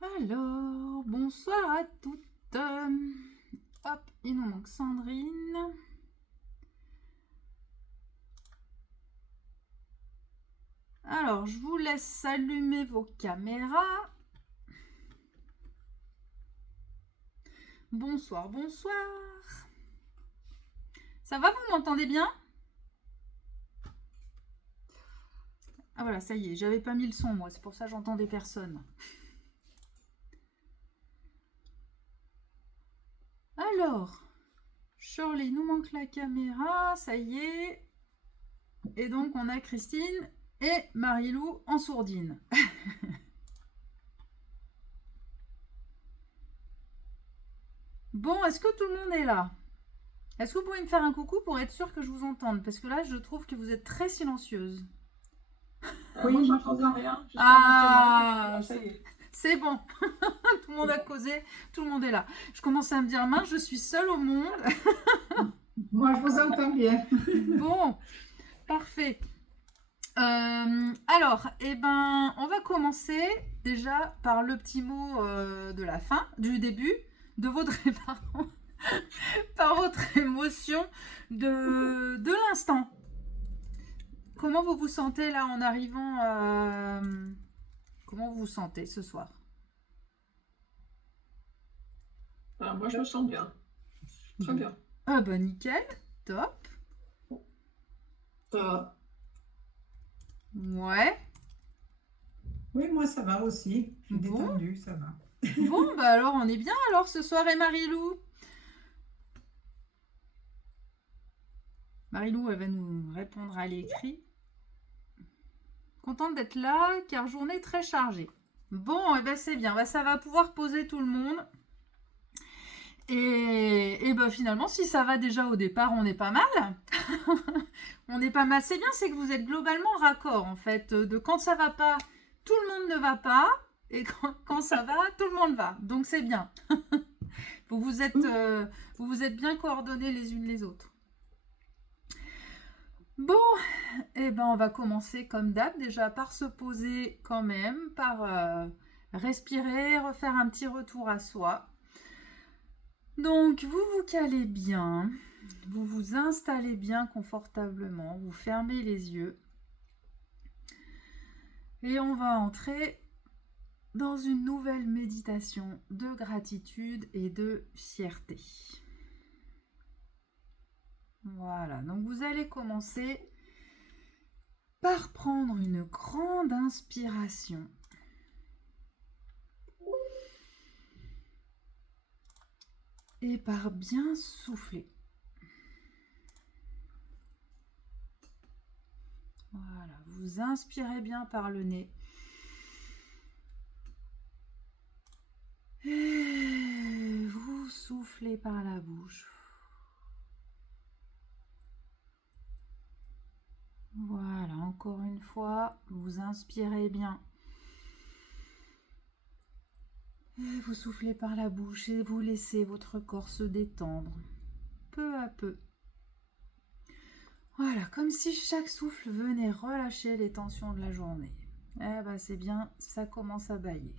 Alors, bonsoir à toutes. Hop, il nous manque Sandrine. Alors, je vous laisse allumer vos caméras. Bonsoir, bonsoir. Ça va, vous m'entendez bien? Ah voilà, ça y est, j'avais pas mis le son moi, c'est pour ça que j'entendais personne. Alors, Shirley, il nous manque la caméra, ça y est. Et donc, on a Christine et Marilou en sourdine. Bon, est-ce que tout le monde est là? Est-ce que vous pouvez me faire un coucou pour être sûr que je vous entende? Parce que là, je trouve que vous êtes très silencieuse. Oui, moi, j'entends rien. Ah, Ça y est. c'est bon. Tout le monde a causé, tout le monde est là. Je commence à me dire, mince, je suis seule au monde. Moi, je vous entends bien. Bon, parfait. Alors, on va commencer déjà par le petit mot de la fin, du début, de votre, pardon, par votre émotion de l'instant. Comment vous vous sentez là en arrivant Comment vous vous sentez ce soir? Alors, moi, je me sens bien. Très bien. Ah bah nickel, top. Ça va. Ouais. Oui, moi ça va aussi. Je suis Bon. détendue, ça va. Bon, bah alors on est bien alors ce soir et Marilou. Marilou, elle va nous répondre à l'écrit. Contente d'être là car journée très chargée. Bon, et ben c'est bien, bah, ça va pouvoir poser tout le monde. Et ben finalement, si ça va déjà au départ, on est pas mal. On est pas mal. C'est bien, c'est que vous êtes globalement raccord en fait. De quand ça va pas, tout le monde ne va pas. Et quand ça va, tout le monde va. Donc c'est bien. Vous vous êtes bien coordonnés les unes les autres. Bon, et ben on va commencer comme d'hab déjà par se poser quand même, par respirer, refaire un petit retour à soi. Donc vous vous calez bien, vous vous installez bien confortablement, vous fermez les yeux et on va entrer dans une nouvelle méditation de gratitude et de fierté. Voilà, donc vous allez commencer par prendre une grande inspiration. Et par bien souffler. Voilà, vous inspirez bien par le nez. Et vous soufflez par la bouche. Voilà, encore une fois, vous inspirez bien. Et vous soufflez par la bouche et vous laissez votre corps se détendre, peu à peu. Voilà, comme si chaque souffle venait relâcher les tensions de la journée. Eh ben c'est bien, ça commence à bâiller.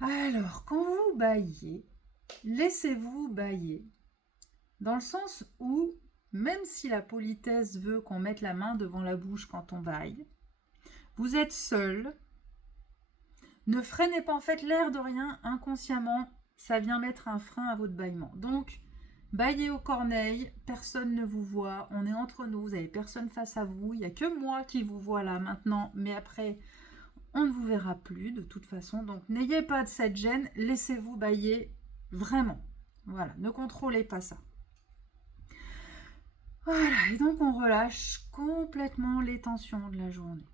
Alors, quand vous bâillez, laissez-vous bâiller. Dans le sens où, même si la politesse veut qu'on mette la main devant la bouche quand on bâille, vous êtes seul. Ne freinez pas, en fait, l'air de rien, inconsciemment, ça vient mettre un frein à votre bâillement. Donc, bâillez aux corneilles, personne ne vous voit, on est entre nous, vous n'avez personne face à vous, il n'y a que moi qui vous vois là maintenant, mais après, on ne vous verra plus de toute façon. Donc, n'ayez pas de cette gêne, laissez-vous bâiller vraiment. Voilà, ne contrôlez pas ça. Voilà, et donc on relâche complètement les tensions de la journée.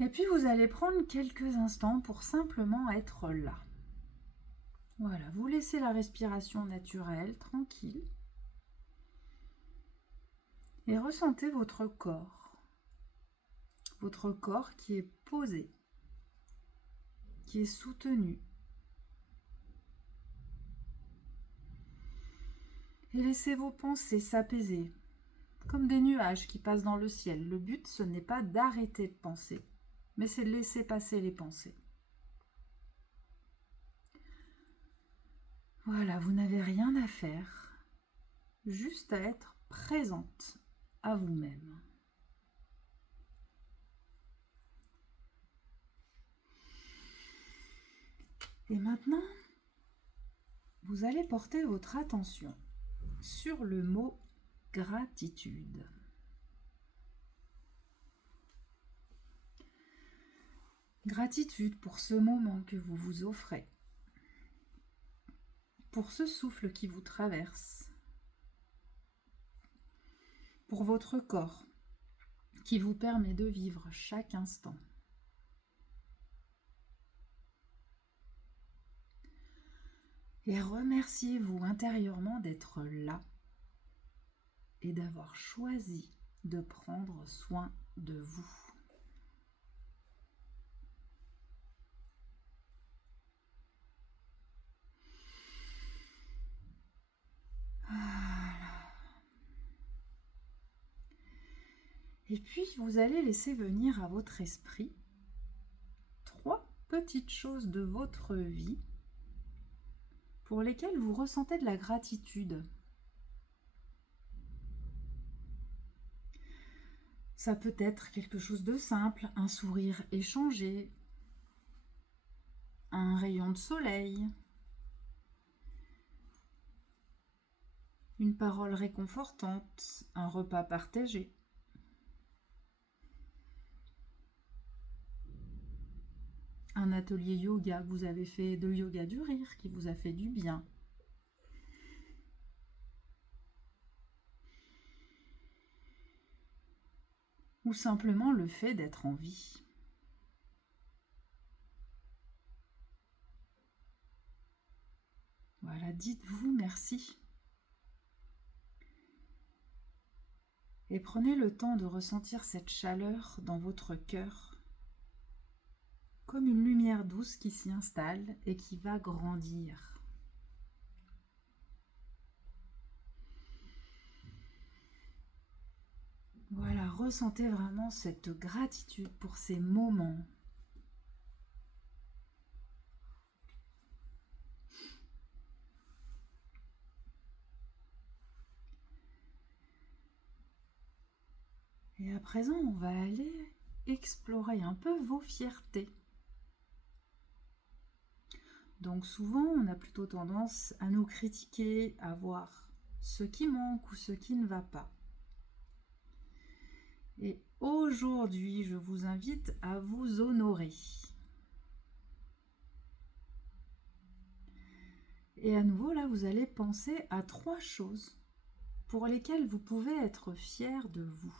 Et puis vous allez prendre quelques instants pour simplement être là. Voilà, vous laissez la respiration naturelle, tranquille. Et ressentez votre corps. Votre corps qui est posé, qui est soutenu. Et laissez vos pensées s'apaiser, comme des nuages qui passent dans le ciel. Le but, ce n'est pas d'arrêter de penser, mais c'est de laisser passer les pensées. Voilà, vous n'avez rien à faire, juste à être présente à vous-même. Et maintenant, vous allez porter votre attention sur le mot gratitude. Gratitude pour ce moment que vous vous offrez, pour ce souffle qui vous traverse, pour votre corps qui vous permet de vivre chaque instant. Et remerciez-vous intérieurement d'être là et d'avoir choisi de prendre soin de vous. Voilà. Et puis, vous allez laisser venir à votre esprit 3 petites choses de votre vie pour lesquelles vous ressentez de la gratitude. Ça peut être quelque chose de simple, un sourire échangé, un rayon de soleil, une parole réconfortante, un repas partagé. Un atelier yoga que vous avez fait, de yoga du rire, qui vous a fait du bien. Ou simplement le fait d'être en vie. Voilà, dites-vous merci. Et prenez le temps de ressentir cette chaleur dans votre cœur, comme une lumière douce qui s'y installe et qui va grandir. Voilà, ressentez vraiment cette gratitude pour ces moments. Et à présent, on va aller explorer un peu vos fiertés. Donc souvent, on a plutôt tendance à nous critiquer, à voir ce qui manque ou ce qui ne va pas. Et aujourd'hui, je vous invite à vous honorer. Et à nouveau, là, vous allez penser à 3 choses pour lesquelles vous pouvez être fier de vous.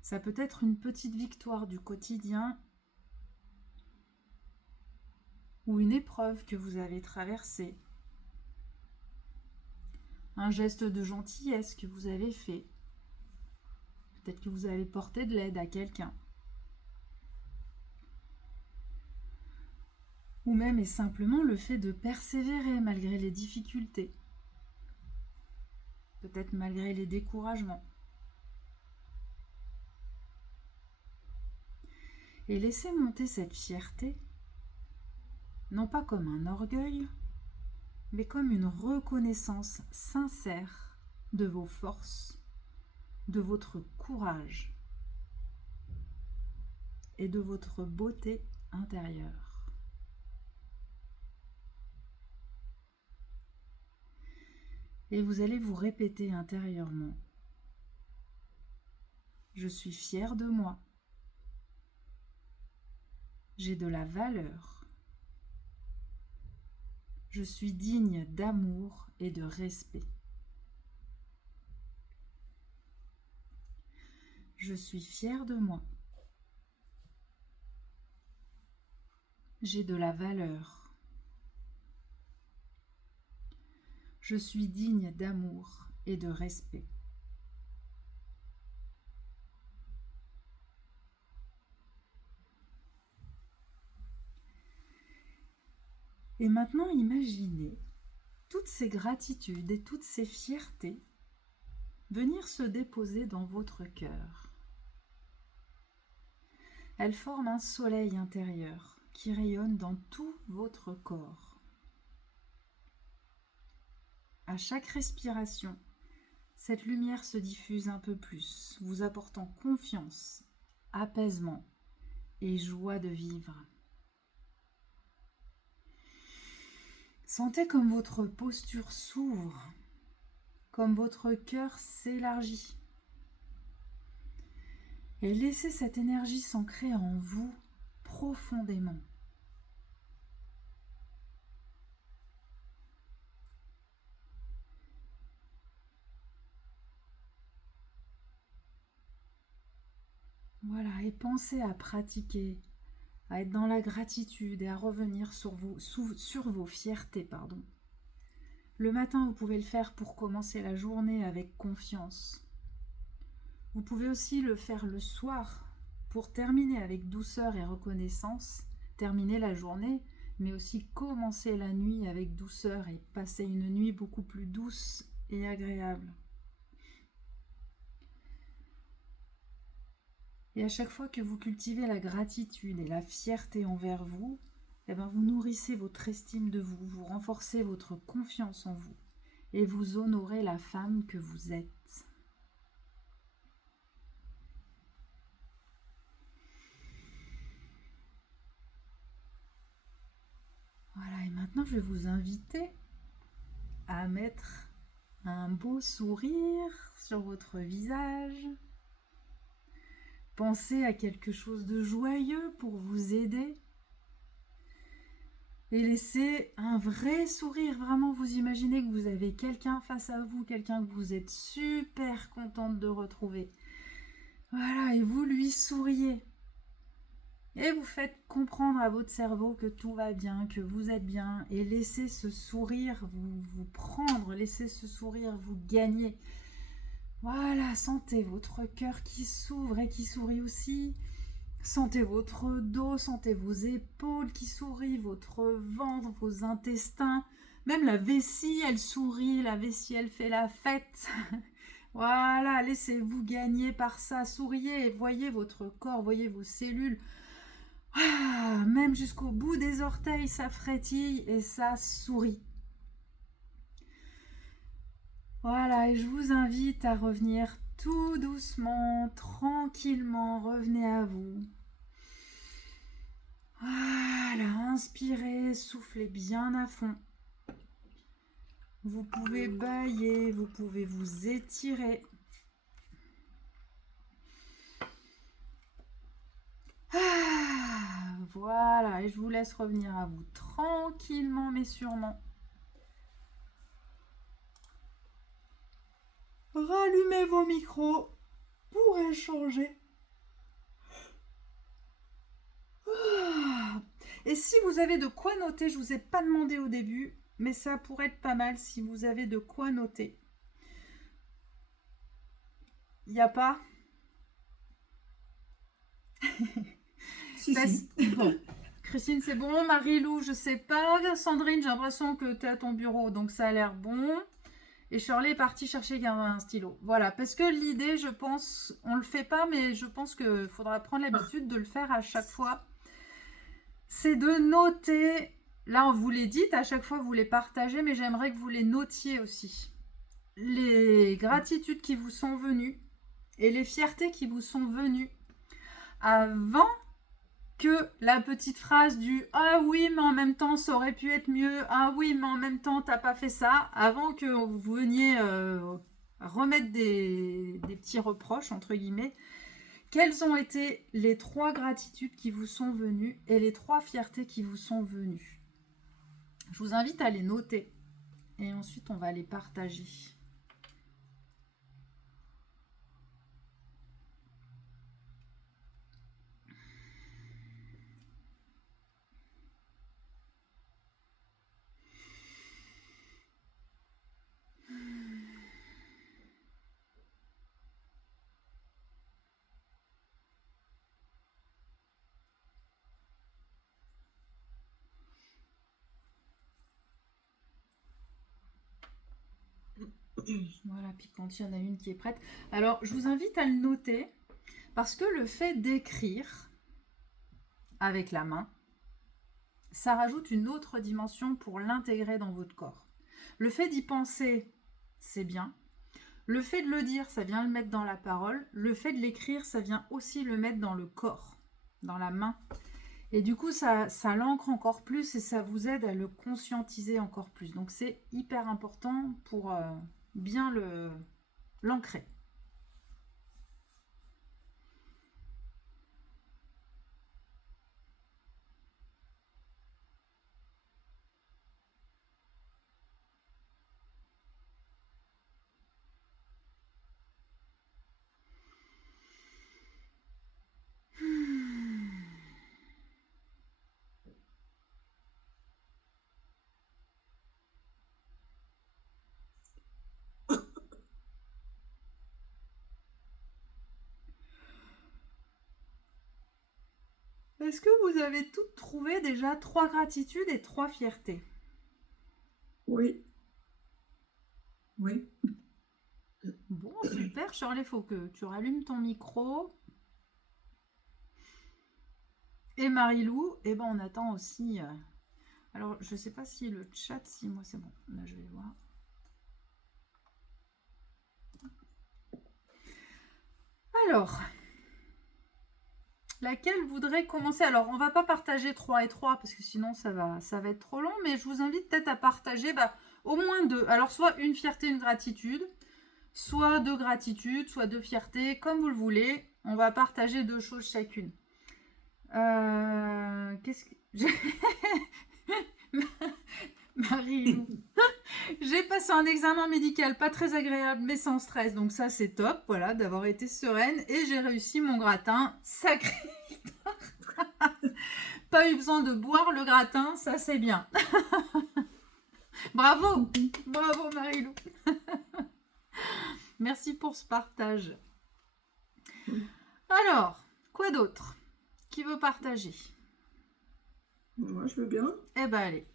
Ça peut être une petite victoire du quotidien ou une épreuve que vous avez traversée. Un geste de gentillesse que vous avez fait. Peut-être que vous avez porté de l'aide à quelqu'un. Ou même et simplement le fait de persévérer malgré les difficultés. Peut-être malgré les découragements. Et laissez monter cette fierté, non pas comme un orgueil, mais comme une reconnaissance sincère de vos forces, de votre courage et de votre beauté intérieure. Et vous allez vous répéter intérieurement: je suis fière de moi. J'ai de la valeur. Je suis digne d'amour et de respect. Je suis fière de moi. J'ai de la valeur. Je suis digne d'amour et de respect. Et maintenant, imaginez toutes ces gratitudes et toutes ces fiertés venir se déposer dans votre cœur. Elles forment un soleil intérieur qui rayonne dans tout votre corps. À chaque respiration, cette lumière se diffuse un peu plus, vous apportant confiance, apaisement et joie de vivre. Sentez comme votre posture s'ouvre, comme votre cœur s'élargit. Et laissez cette énergie s'ancrer en vous profondément. Voilà, et pensez à pratiquer, à être dans la gratitude et à revenir sur vos fiertés. Le matin, vous pouvez le faire pour commencer la journée avec confiance. Vous pouvez aussi le faire le soir pour terminer avec douceur et reconnaissance, terminer la journée, mais aussi commencer la nuit avec douceur et passer une nuit beaucoup plus douce et agréable. Et à chaque fois que vous cultivez la gratitude et la fierté envers vous, vous nourrissez votre estime de vous, vous renforcez votre confiance en vous et vous honorez la femme que vous êtes. Voilà, et maintenant je vais vous inviter à mettre un beau sourire sur votre visage. Pensez à quelque chose de joyeux pour vous aider. Et laissez un vrai sourire, vraiment vous imaginez que vous avez quelqu'un face à vous, quelqu'un que vous êtes super contente de retrouver. Voilà, et vous lui souriez. Et vous faites comprendre à votre cerveau que tout va bien, que vous êtes bien. Et laissez ce sourire vous prendre, laissez ce sourire vous gagner. Voilà, sentez votre cœur qui s'ouvre et qui sourit aussi. Sentez votre dos, sentez vos épaules qui sourient, votre ventre, vos intestins. Même la vessie, elle sourit, la vessie, elle fait la fête. Voilà, laissez-vous gagner par ça. Souriez, voyez votre corps, voyez vos cellules. Ah, même jusqu'au bout des orteils, ça frétille et ça sourit. Voilà, et je vous invite à revenir tout doucement, tranquillement, revenez à vous. Voilà, inspirez, soufflez bien à fond. Vous pouvez bâiller, vous pouvez vous étirer. Ah, voilà, et je vous laisse revenir à vous tranquillement mais sûrement. Rallumez vos micros pour échanger. Et si vous avez de quoi noter, je ne vous ai pas demandé au début, mais ça pourrait être pas mal si vous avez de quoi noter. Il n'y a pas? Si, si. Bon. Christine, c'est bon. Marie-Lou, je sais pas. Sandrine, j'ai l'impression que tu es à ton bureau, donc ça a l'air bon. Et Shirley est partie chercher un stylo. Voilà, parce que l'idée, je pense, on le fait pas, mais je pense qu'il faudra prendre l'habitude de le faire à chaque fois. C'est de noter. Là, on vous les dit, à chaque fois, vous les partagez, mais j'aimerais que vous les notiez aussi. Les gratitudes qui vous sont venues et les fiertés qui vous sont venues avant que la petite phrase du « Ah oui, mais en même temps, ça aurait pu être mieux. Ah oui, mais en même temps, t'as pas fait ça. » Avant que vous veniez remettre des petits reproches, entre guillemets, quelles ont été les 3 gratitudes qui vous sont venues et les 3 fiertés qui vous sont venues? Je vous invite à les noter et ensuite on va les partager. Voilà, puis quand il y en a une qui est prête. Alors, je vous invite à le noter, parce que le fait d'écrire avec la main, ça rajoute une autre dimension pour l'intégrer dans votre corps. Le fait d'y penser, c'est bien. Le fait de le dire, ça vient le mettre dans la parole. Le fait de l'écrire, ça vient aussi le mettre dans le corps, dans la main. Et du coup, ça l'ancre encore plus et ça vous aide à le conscientiser encore plus. Donc, c'est hyper important pour bien l'ancrer. Est-ce que vous avez toutes trouvé déjà 3 gratitudes et 3 fiertés? Oui. Oui. Bon, super. Charles, il faut que tu rallumes ton micro. Et Marie-Lou, eh ben, on attend aussi. Alors, je ne sais pas si le chat, si moi c'est bon. Là, je vais voir. Alors, laquelle voudrait commencer? Alors, on va pas partager 3 et 3 parce que sinon ça va être trop long, mais je vous invite peut-être à partager au moins 2. Alors, soit une fierté, une gratitude, soit 2 gratitudes, soit 2 fiertés, comme vous le voulez. On va partager 2 choses chacune. Qu'est-ce que... Marie, j'ai passé un examen médical pas très agréable mais sans stress, donc ça c'est top, voilà, d'avoir été sereine, et j'ai réussi mon gratin, sacré. Pas eu besoin de boire le gratin, ça c'est bien. Bravo, bravo Marie-Lou. Merci pour ce partage. Alors, quoi d'autre? Qui veut partager? Moi, je veux bien. Eh ben allez.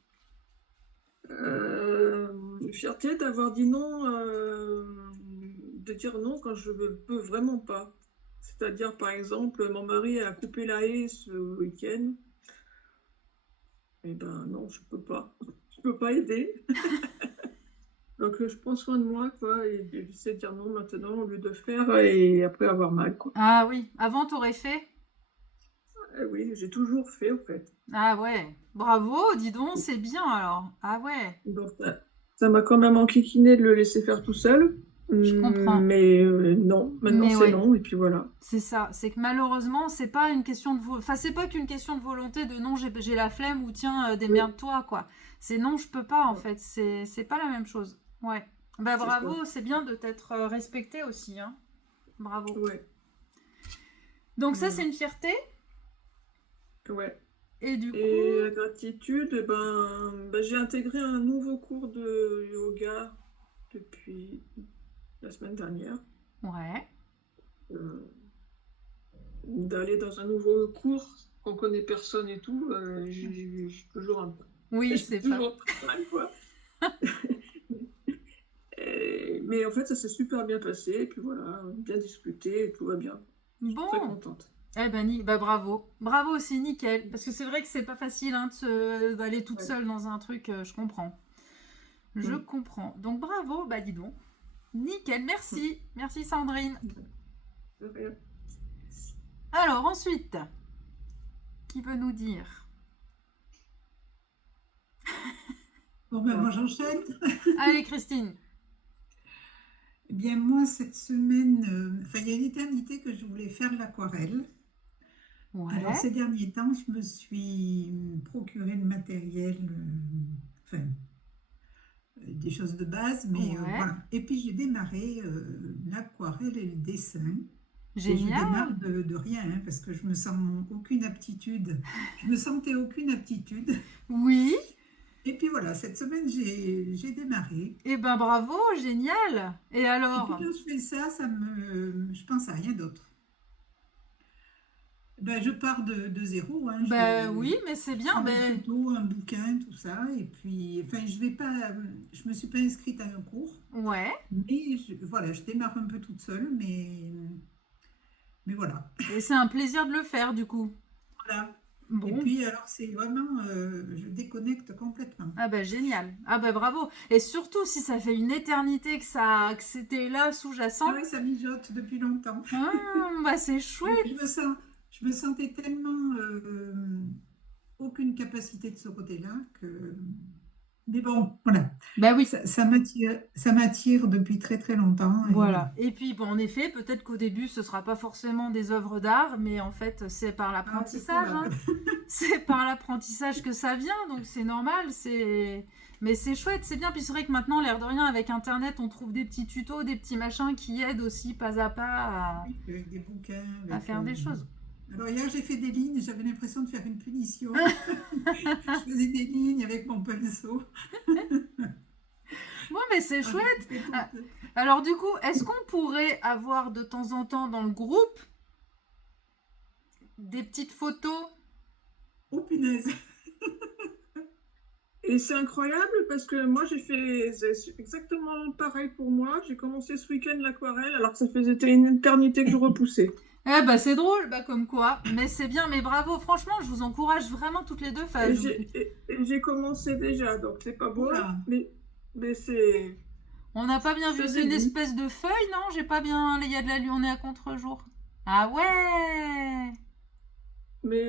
Fierté d'avoir dit non, de dire non quand je ne peux vraiment pas. C'est-à-dire, par exemple, mon mari a coupé la haie ce week-end. Eh ben non, je peux pas. Je peux pas aider. Donc, je prends soin de moi, quoi, et j'essaie de dire non maintenant au lieu de faire et après avoir mal, quoi. Ah oui, avant t'aurais fait? Oui, j'ai toujours fait, au fait. Ah ouais, bravo, dis donc, c'est bien alors. Ah ouais, Donc, ça m'a quand même enquiquiné de le laisser faire tout seul. je comprends. Mais non, maintenant Mais c'est ouais, non, et puis voilà. c'est ça. C'est que malheureusement, c'est pas une question de enfin, c'est pas qu'une question de volonté de non, j'ai la flemme ou tiens, démerde-toi quoi. C'est non, je peux pas en Ouais, fait. C'est pas la même chose. Ouais. Bah c'est ça. bravo, c'est bien de t'être respecté aussi, hein. Bravo. Ouais, Donc ça, voilà. c'est une fierté. Ouais. Et du Et la coup, gratitude, j'ai intégré un nouveau cours de yoga depuis la semaine dernière. ouais. Euh, D'aller dans un nouveau cours qu'on connaît personne et tout, j'ai toujours un peu. Oui, J'ai c'est pas. toujours mal, quoi. Mais en fait, ça s'est super bien passé, et puis voilà, bien discuté, et tout va bien. Je suis très Bon. contente. Eh ben, bravo. Bravo aussi, nickel. Parce que c'est vrai que c'est pas facile hein, d'aller toute Ouais. seule dans un truc, je comprends. Je Mm. comprends. Donc bravo, bah dis donc. Nickel, Mm. merci. Merci Sandrine. De rien. Alors ensuite, qui veut nous dire? Bon, ben, Ouais. moi, j'enchaîne. Allez Christine. Eh bien, moi, cette semaine, enfin, il y a une éternité que je voulais faire de l'aquarelle. Alors, Ouais, ces derniers temps, je me suis procuré le matériel, enfin, des choses de base, mais ouais. voilà. Et puis, j'ai démarré l'aquarelle et le dessin. Et je démarre Génial. de rien, hein, parce que je me sens aucune aptitude. Je me sentais aucune aptitude. Oui. Et puis voilà, cette semaine, j'ai démarré. Eh ben bravo, génial. Et Et puis alors? quand je fais ça, je pense à rien d'autre. Ben, je pars de zéro, hein. Ben oui, mais c'est bien. Prendre une Ben, photo, un bouquin, tout ça. Et puis, enfin, je vais pas, je me suis pas inscrite à un cours, ouais. mais voilà, je démarre un peu toute seule, mais voilà. Et c'est un plaisir de le faire, du coup. Voilà. Et Bon. puis, alors, c'est vraiment, je déconnecte complètement. Ah ben génial. Ah ben bravo. Et surtout si ça fait une éternité que c'était là Ah sous-jacent. ouais, ça mijote depuis longtemps. Bah c'est Et puis, chouette. je me sentais tellement aucune capacité de ce côté-là que. Mais bon, voilà. Bah oui. Ça m'attire depuis très très longtemps. Et voilà. Voilà. Et puis, bon, en effet, peut-être qu'au début, ce sera pas forcément des œuvres d'art, mais en fait, c'est par Ah, c'est l'apprentissage, hein. probable. C'est par l'apprentissage que ça vient, donc c'est normal. Mais c'est chouette, c'est bien. Puis c'est vrai que maintenant, l'air de rien, avec Internet, on trouve des petits tutos, des petits machins qui aident aussi pas à pas Oui, avec des bouquins. à Avec, faire des choses. Alors hier, j'ai fait des lignes, j'avais l'impression de faire une punition. Je faisais des lignes avec mon pinceau. Bon, mais c'est Ah, chouette. j'étais Ah, toute. alors du coup, est-ce qu'on pourrait avoir de temps en temps dans le groupe des petites photos? Oh punaise! Et c'est incroyable parce que moi, c'est exactement pareil pour moi. J'ai commencé ce week-end l'aquarelle alors que c'était une éternité que je repoussais. Eh bah c'est drôle, bah comme quoi. Mais c'est bien, mais bravo. Franchement, je vous encourage vraiment toutes les deux. Enfin, Et j'ai commencé déjà, donc c'est pas beau, Oula! mais c'est on n'a pas bien c'est vu. le C'est une début. espèce de feuille, non? J'ai pas bien. Il y a de la lune, on est à contre-jour. Ah ouais! Mais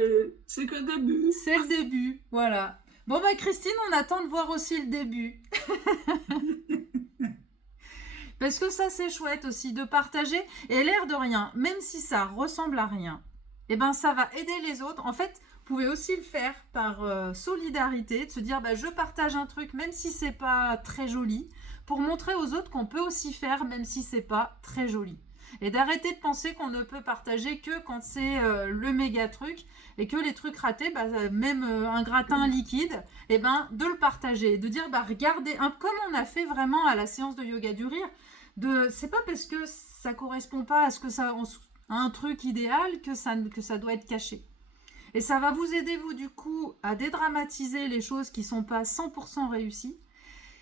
c'est que le début. C'est le début, voilà. Bon bah Christine, on attend de voir aussi le début. Parce que ça c'est chouette aussi de partager. Et l'air de rien, même si ça ressemble à rien, eh ben ça va aider les autres. En fait, vous pouvez aussi le faire par solidarité, de se dire bah, je partage un truc même si c'est pas très joli, pour montrer aux autres qu'on peut aussi faire même si c'est pas très joli. Et d'arrêter de penser qu'on ne peut partager que quand c'est le méga truc et que les trucs ratés, bah, même un gratin liquide, et ben de le partager, de dire bah regardez, comme on a fait vraiment à la séance de yoga du rire, c'est pas parce que ça correspond pas à ce que ça à un truc idéal que ça doit être caché. Et ça va vous aider vous du coup à dédramatiser les choses qui sont pas 100% réussies.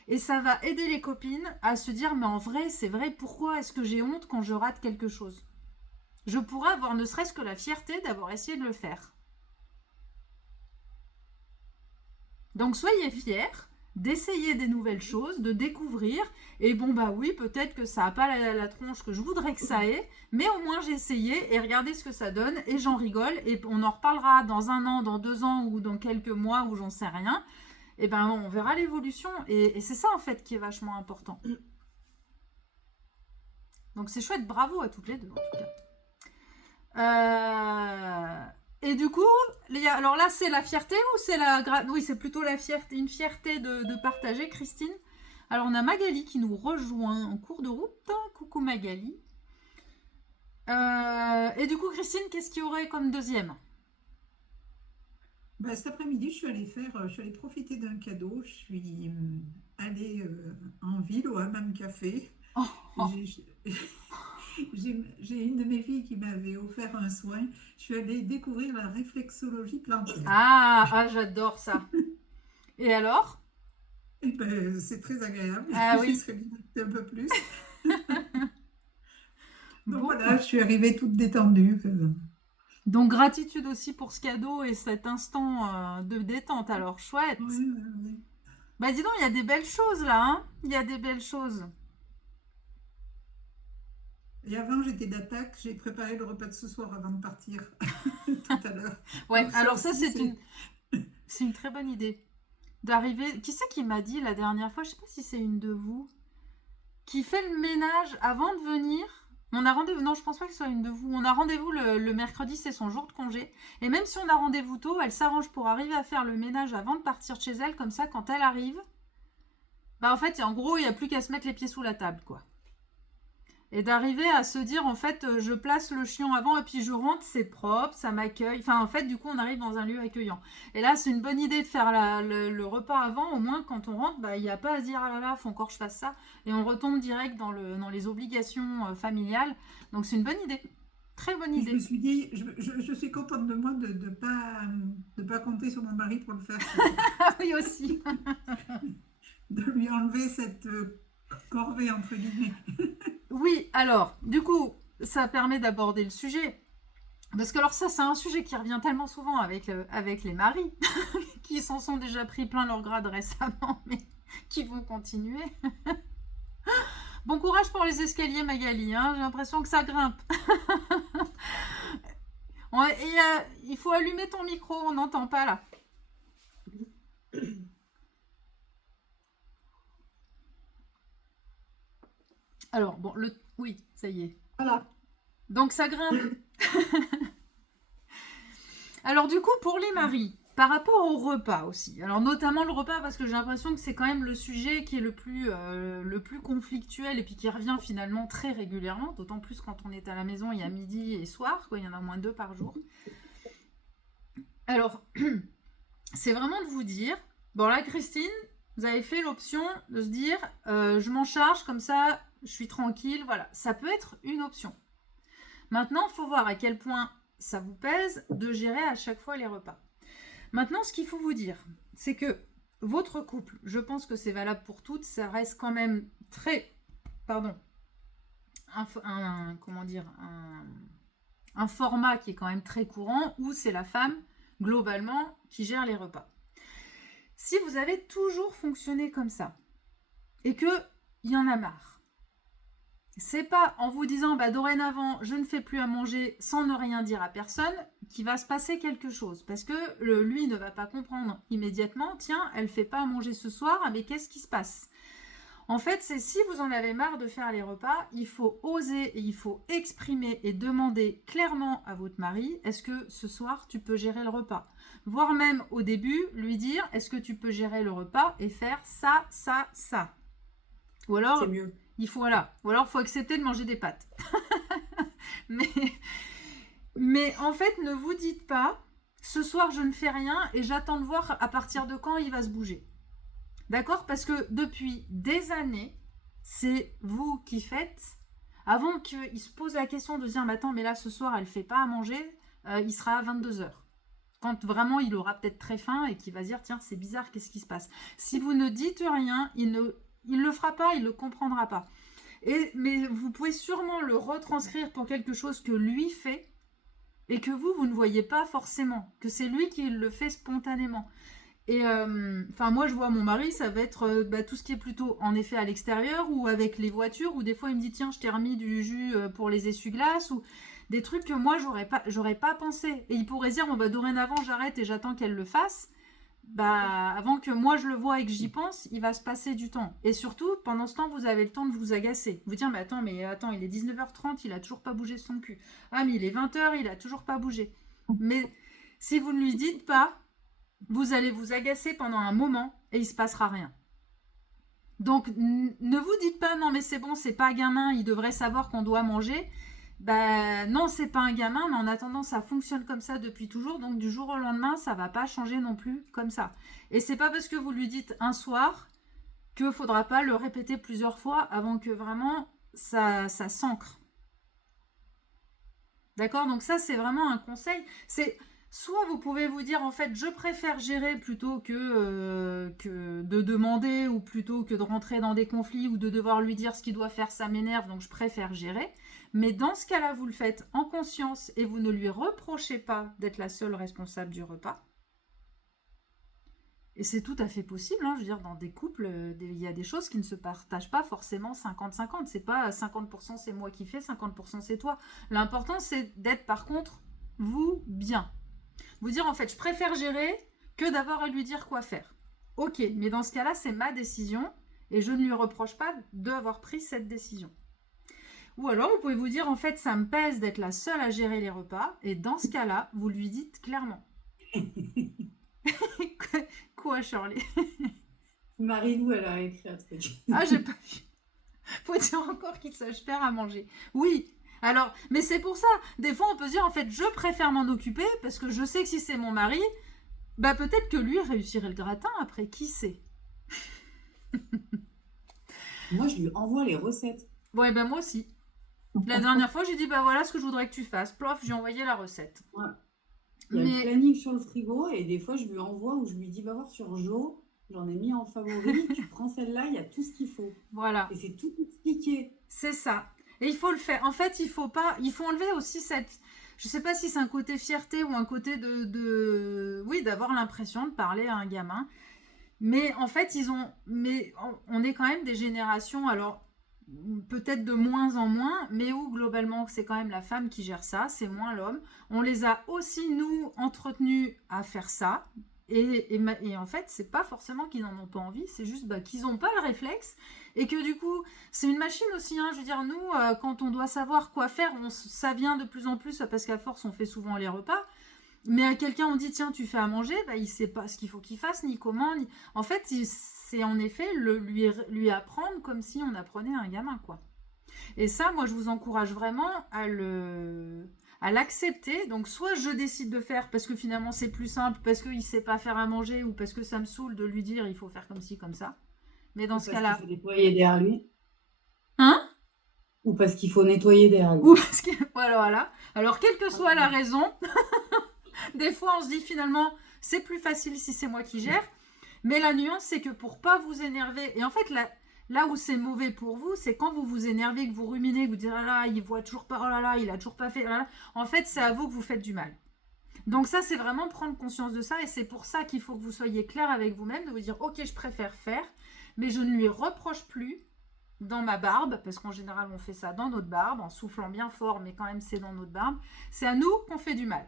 Et ça va aider les copines à se dire mais en vrai c'est vrai, pourquoi est-ce que j'ai honte quand je rate quelque chose? Je pourrais avoir ne serait-ce que la fierté d'avoir essayé de le faire. Donc soyez fiers d'essayer des nouvelles choses, de découvrir. Et bon bah oui, peut-être que ça n'a pas la tronche que je voudrais que ça ait, mais au moins j'ai essayé et regardez ce que ça donne et j'en rigole. Et on en reparlera dans 1 an, dans 2 ans ou dans quelques mois ou j'en sais rien. Et ben on verra l'évolution. Et c'est ça en fait qui est vachement important. Donc c'est chouette, bravo à toutes les deux en tout cas. Et du coup, alors là, c'est la fierté ou c'est oui, c'est plutôt la fierté, une fierté de partager, Christine. Alors, on a Magali qui nous rejoint en cours de route. Coucou Magali. Et du coup, Christine, qu'est-ce qu'il y aurait comme deuxième? Bah, cet après-midi, je suis allée profiter d'un cadeau. Je suis allée en ville au Hammam Café. Oh, oh. J'ai une de mes filles qui m'avait offert un soin. Je suis allée découvrir la réflexologie plantaire. J'adore ça. Et alors? Et ben, c'est très agréable. Ah J'y oui. serais bien restée un peu plus. Donc Bon. voilà, je suis arrivée toute détendue. Donc, gratitude aussi pour ce cadeau et cet instant de détente. Alors, chouette. Ouais, ouais, ouais. Bah, dis donc, il y a des belles choses là, hein? Il y a des belles choses. Et avant, j'étais d'attaque. J'ai préparé le repas de ce soir avant de partir tout à l'heure. Ouais, Donc ça alors ça, aussi, c'est. c'est une très bonne idée. D'arriver. Qui c'est qui m'a dit la dernière fois, je sais pas si c'est une de vous, qui fait le ménage avant de venir. On a rendez-vous, non, je pense pas que ce soit une de vous. On a rendez-vous le mercredi, c'est son jour de congé. Et même si on a rendez-vous tôt, elle s'arrange pour arriver à faire le ménage avant de partir de chez elle, comme ça, quand elle arrive, bah en fait, en gros, il n'y a plus qu'à se mettre les pieds sous la table, quoi. Et d'arriver à se dire, en fait, je place le chiant avant et puis je rentre, c'est propre, ça m'accueille. Enfin, en fait, du coup, on arrive dans un lieu accueillant. Et là, c'est une bonne idée de faire le repas avant. Au moins, quand on rentre, bah, il n'y a pas à se dire, ah là là, faut encore que je fasse ça. Et on retombe direct dans les obligations familiales. Donc, c'est une bonne idée. Très bonne Puis je idée. me suis dit, je suis contente de moi de pas compter sur mon mari pour le faire, quoi. Ah oui, aussi. De lui enlever cette corvée, entre guillemets. Oui, alors, du coup, ça permet d'aborder le sujet. Parce que alors ça, c'est un sujet qui revient tellement souvent avec les maris, qui s'en sont déjà pris plein leur grade récemment, mais qui vont continuer. Bon courage pour les escaliers, Magali, hein, j'ai l'impression que ça grimpe. Il faut allumer ton micro, on n'entend pas là. Alors, bon, oui, ça y est. Voilà. Donc ça grimpe. Alors du coup, pour les maris, par rapport au repas aussi, alors notamment le repas, parce que j'ai l'impression que c'est quand même le sujet qui est le plus conflictuel et puis qui revient finalement très régulièrement, d'autant plus quand on est à la maison, il y a midi et soir, quoi, il y en a au moins 2 par jour. Alors, c'est vraiment de vous dire, bon là Christine, vous avez fait l'option de se dire, je m'en charge, comme ça je suis tranquille, voilà, ça peut être une option. Maintenant, il faut voir à quel point ça vous pèse de gérer à chaque fois les repas. Maintenant, ce qu'il faut vous dire, c'est que votre couple, je pense que c'est valable pour toutes, ça reste quand même un format qui est quand même très courant où c'est la femme, globalement, qui gère les repas. Si vous avez toujours fonctionné comme ça et qu'il y en a marre, c'est pas en vous disant dorénavant je ne fais plus à manger sans ne rien dire à personne qu'il va se passer quelque chose, parce que lui ne va pas comprendre immédiatement, tiens, elle fait pas à manger ce soir, mais qu'est-ce qui se passe? En fait, c'est si vous en avez marre de faire les repas, il faut oser et il faut exprimer et demander clairement à votre mari, est-ce que ce soir tu peux gérer le repas? Voire même au début lui dire, est-ce que tu peux gérer le repas et faire ça, ça, ça? Ou alors C'est mieux. ou alors faut accepter de manger des pâtes. mais en fait, ne vous dites pas, ce soir je ne fais rien et j'attends de voir à partir de quand il va se bouger. D'accord? Parce que depuis des années, c'est vous qui faites. Avant qu'il se pose la question de dire, attends, mais là ce soir elle fait pas à manger, il sera à 22h. Quand vraiment il aura peut-être très faim et qu'il va se dire, tiens, c'est bizarre, qu'est-ce qui se passe? Si vous ne dites rien, il le fera pas, il le comprendra pas. Mais vous pouvez sûrement le retranscrire pour quelque chose que lui fait et que vous ne voyez pas forcément, que c'est lui qui le fait spontanément. Et moi je vois mon mari, ça va être tout ce qui est plutôt en effet à l'extérieur ou avec les voitures, ou des fois il me dit tiens je t'ai remis du jus pour les essuie-glaces, ou des trucs que moi j'aurais pas pensé. Et il pourrait dire bon dorénavant j'arrête et j'attends qu'elle le fasse. Avant que moi je le vois et que j'y pense, il va se passer du temps. Et surtout, pendant ce temps, vous avez le temps de vous agacer. Vous dire, mais attends, il est 19h30, il a toujours pas bougé son cul. Ah, mais il est 20h, il a toujours pas bougé. Mais si vous ne lui dites pas, vous allez vous agacer pendant un moment et il se passera rien. Donc, ne vous dites pas, non, mais c'est bon, c'est pas gamin, il devrait savoir qu'on doit manger. Non, c'est pas un gamin, mais en attendant, ça fonctionne comme ça depuis toujours, donc du jour au lendemain, ça va pas changer non plus comme ça. Et c'est pas parce que vous lui dites un soir qu'il faudra pas le répéter plusieurs fois avant que vraiment ça s'ancre. D'accord? Donc ça, c'est vraiment un conseil. C'est soit vous pouvez vous dire, en fait, je préfère gérer plutôt que de demander, ou plutôt que de rentrer dans des conflits, ou de devoir lui dire ce qu'il doit faire, ça m'énerve, donc je préfère gérer. Mais dans ce cas-là, vous le faites en conscience et vous ne lui reprochez pas d'être la seule responsable du repas. Et c'est tout à fait possible, hein, je veux dire, dans des couples, il y a des choses qui ne se partagent pas forcément 50-50. C'est pas 50% c'est moi qui fais, 50% c'est toi. L'important, c'est d'être, par contre, vous, bien. Vous dire, en fait, je préfère gérer que d'avoir à lui dire quoi faire. Ok, mais dans ce cas-là, c'est ma décision et je ne lui reproche pas d'avoir pris cette décision. Ou alors, vous pouvez vous dire, en fait, ça me pèse d'être la seule à gérer les repas. Et dans ce cas-là, vous lui dites clairement. Quoi, Shirley? Marie-Lou, elle a écrit un truc. Ah, j'ai pas vu. Faut dire encore qu'il sache faire à manger. Oui, alors, mais c'est pour ça. Des fois, on peut se dire, en fait, je préfère m'en occuper parce que je sais que si c'est mon mari, peut-être que lui réussirait le gratin après, qui sait? Moi, je lui envoie les recettes. Ouais, moi aussi. La dernière fois, j'ai dit, bah voilà ce que je voudrais que tu fasses. Plof, j'ai envoyé la recette. Ouais. Il y a le Mais planning sur le frigo et des fois, je lui envoie ou je lui dis, va voir sur Jo, j'en ai mis en favori, tu prends celle-là, il y a tout ce qu'il faut. voilà, Et c'est tout expliqué. c'est ça. Et il faut le faire. En fait, il faut pas, il faut enlever aussi cette, je sais pas si c'est un côté fierté ou un côté oui, d'avoir l'impression de parler à un gamin. Mais en fait, on est quand même des générations, alors peut-être de moins en moins, mais où globalement c'est quand même la femme qui gère ça, c'est moins l'homme. On les a aussi, nous, entretenus à faire ça. Et en fait, c'est pas forcément qu'ils n'en ont pas envie, c'est juste qu'ils n'ont pas le réflexe. Et que du coup, c'est une machine aussi. Hein, je veux dire, nous, quand on doit savoir quoi faire, ça vient de plus en plus parce qu'à force, on fait souvent les repas. Mais à quelqu'un, on dit, tiens, tu fais à manger, il sait pas ce qu'il faut qu'il fasse, ni comment. En fait, c'est en effet lui apprendre comme si on apprenait à un gamin, quoi. Et ça, moi, je vous encourage vraiment à l'accepter. Donc, soit je décide de faire parce que finalement c'est plus simple, parce qu'il ne sait pas faire à manger ou parce que ça me saoule de lui dire il faut faire comme ci, comme ça. Mais dans Ou ce parce cas-là. qu'il faut nettoyer derrière lui. Hein? Ou parce qu'il faut nettoyer derrière lui. Ou parce que. Voilà. Alors, quelle que soit la raison, des fois on se dit finalement c'est plus facile si c'est moi qui gère. Mais la nuance, c'est que pour pas vous énerver, et en fait, là où c'est mauvais pour vous, c'est quand vous vous énervez, que vous ruminez, que vous dites ah là, il voit toujours pas, oh là là, il a toujours pas fait, oh là là. En fait, c'est à vous que vous faites du mal. Donc ça, c'est vraiment prendre conscience de ça, et c'est pour ça qu'il faut que vous soyez clair avec vous-même, de vous dire ok, je préfère faire, mais je ne lui reproche plus dans ma barbe, parce qu'en général, on fait ça dans notre barbe, en soufflant bien fort, mais quand même, c'est dans notre barbe. C'est à nous qu'on fait du mal.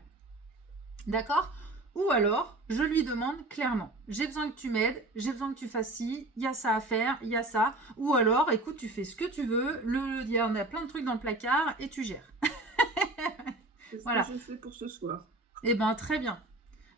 D'accord ? Ou alors, je lui demande clairement, j'ai besoin que tu m'aides, j'ai besoin que tu fasses ci, il y a ça à faire, il y a ça. Ou alors, écoute, tu fais ce que tu veux, il y en a plein de trucs dans le placard et tu gères. C'est ce Voilà. que j'ai fait pour ce soir. Eh ben, très bien.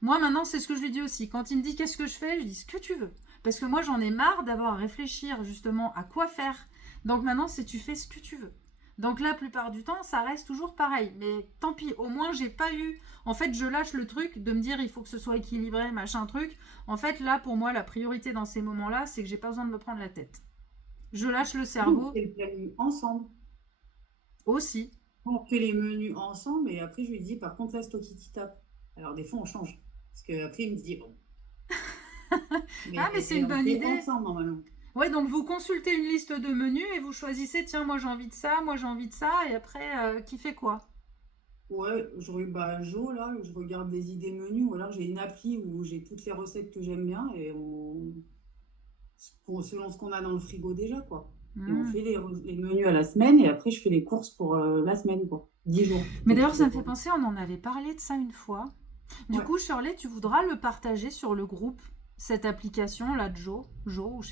Moi, maintenant, c'est ce que je lui dis aussi. Quand il me dit qu'est-ce que je fais, je dis ce que tu veux. Parce que moi, j'en ai marre d'avoir à réfléchir justement à quoi faire. Donc maintenant, c'est tu fais ce que tu veux. Donc la plupart du temps, ça reste toujours pareil. Mais tant pis, au moins, j'ai pas eu... En fait, je lâche le truc de me dire il faut que ce soit équilibré, machin truc. En fait, là, pour moi, la priorité dans ces moments-là, c'est que j'ai pas besoin de me prendre la tête. Je lâche le cerveau On fait le planning ensemble. aussi. On fait les menus ensemble et après je lui dis par contre là c'est toi qui t'y tapes. Alors des fois on change. Parce qu'après il me dit bon. Mais c'est une on bonne fait idée. ensemble normalement. Ouais, donc vous consultez une liste de menus et vous choisissez, tiens, moi j'ai envie de ça, moi j'ai envie de ça, et après, qui fait quoi? Ouais, Jo là, je regarde des idées menus ou alors j'ai une appli où j'ai toutes les recettes que j'aime bien et selon ce qu'on a dans le frigo déjà quoi. Et on fait les menus à la semaine et après je fais les courses pour la semaine quoi. 10 jours. Mais d'ailleurs, ça me fait penser, on en avait parlé de ça une fois. Du Ouais. coup, Shirley, tu voudras le partager sur le groupe, cette application là de Jo, ou je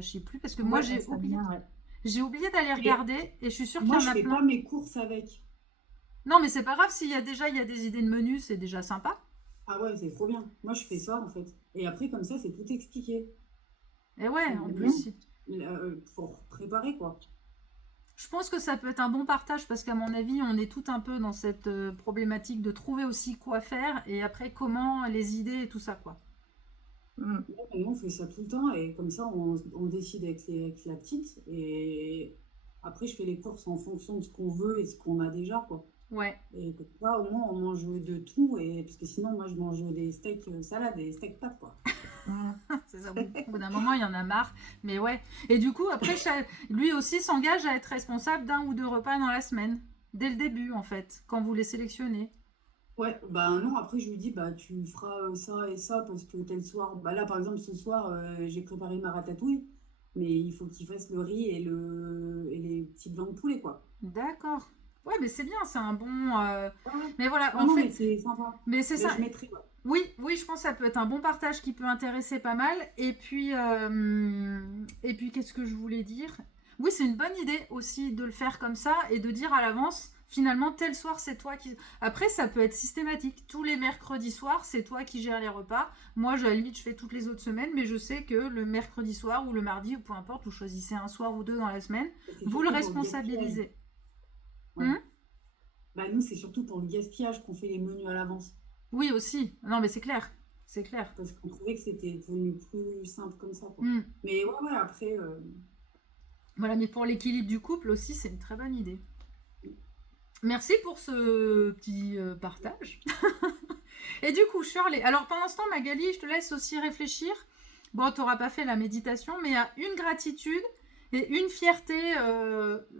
sais plus, parce que moi Ouais, j'ai ça oublié. vient, ouais. J'ai oublié d'aller regarder et je suis sûre qu'il Moi y je en a fais plein. pas mes courses avec. Non, mais c'est pas grave, s'il y a déjà il y a des idées de menus, c'est déjà sympa. Ah ouais, c'est trop bien. Moi je fais ça en fait. Et après comme ça c'est tout expliqué. Et ouais, en Bien. plus, Pour préparer quoi. je pense que ça peut être un bon partage parce qu'à mon avis, on est tout un peu dans cette problématique de trouver aussi quoi faire et après comment les idées et tout ça quoi. Mm. Nous on fait ça tout le temps et comme ça on décide avec la petite et après je fais les courses en fonction de ce qu'on veut et ce qu'on a déjà quoi. Ouais, Et comme ça au moins on mange de tout et parce que sinon moi je mange des steaks salades et des steaks pâtes quoi. c'est ça. Au bout d'un moment, il y en a marre. Mais ouais. Et du coup, après, lui aussi s'engage à être responsable d'un ou deux repas dans la semaine. Dès le début, en fait, quand vous les sélectionnez. Ouais, bah non, après je lui dis bah tu feras ça et ça parce que tel soir, bah là par exemple ce soir j'ai préparé ma ratatouille, mais il faut qu'il fasse le riz et les petits blancs de poulet quoi. D'accord. Ouais, mais c'est bien, c'est un bon. Ouais. Mais voilà, Non, en non, mais fait. c'est sympa. Mais c'est Mais ça. je mettrai, ouais. Oui, oui, je pense que ça peut être un bon partage qui peut intéresser pas mal. Et puis qu'est-ce que je voulais dire? Oui, c'est une bonne idée aussi de le faire comme ça et de dire à l'avance, finalement, tel soir, c'est toi qui... Après, ça peut être systématique. Tous les mercredis soirs, c'est toi qui gères les repas. Moi, à la limite, je fais toutes les autres semaines, mais je sais que le mercredi soir ou le mardi, ou peu importe, vous choisissez un soir ou deux dans la semaine, C'est vous surtout le pour responsabilisez. Ouais. Hum. Bah nous c'est surtout pour le gaspillage qu'on fait les menus à l'avance Oui, aussi. Non, mais c'est clair. C'est clair. parce qu'on trouvait que c'était devenu plus simple comme ça quoi. Hum. Mais ouais après Voilà, mais pour l'équilibre du couple aussi, c'est une très bonne idée. Merci pour ce petit partage. Et du coup, Shirley, alors pendant ce temps, Magali, je te laisse aussi réfléchir. Bon, tu n'auras pas fait la méditation, mais il y a une gratitude et une fierté,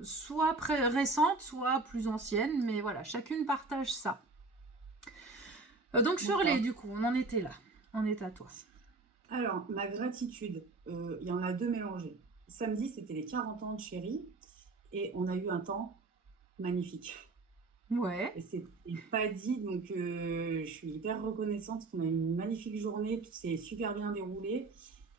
soit récente, soit plus ancienne. Mais voilà, chacune partage ça. Donc, Shirley, D'accord. du coup, on en était là. On est à toi. Alors, ma gratitude, il y en a deux mélangées. Samedi, c'était les 40 ans de Chéri et on a eu un temps magnifique. Ouais. Et c'est pas dit, donc je suis hyper reconnaissante qu'on a eu une magnifique journée, tout s'est super bien déroulé.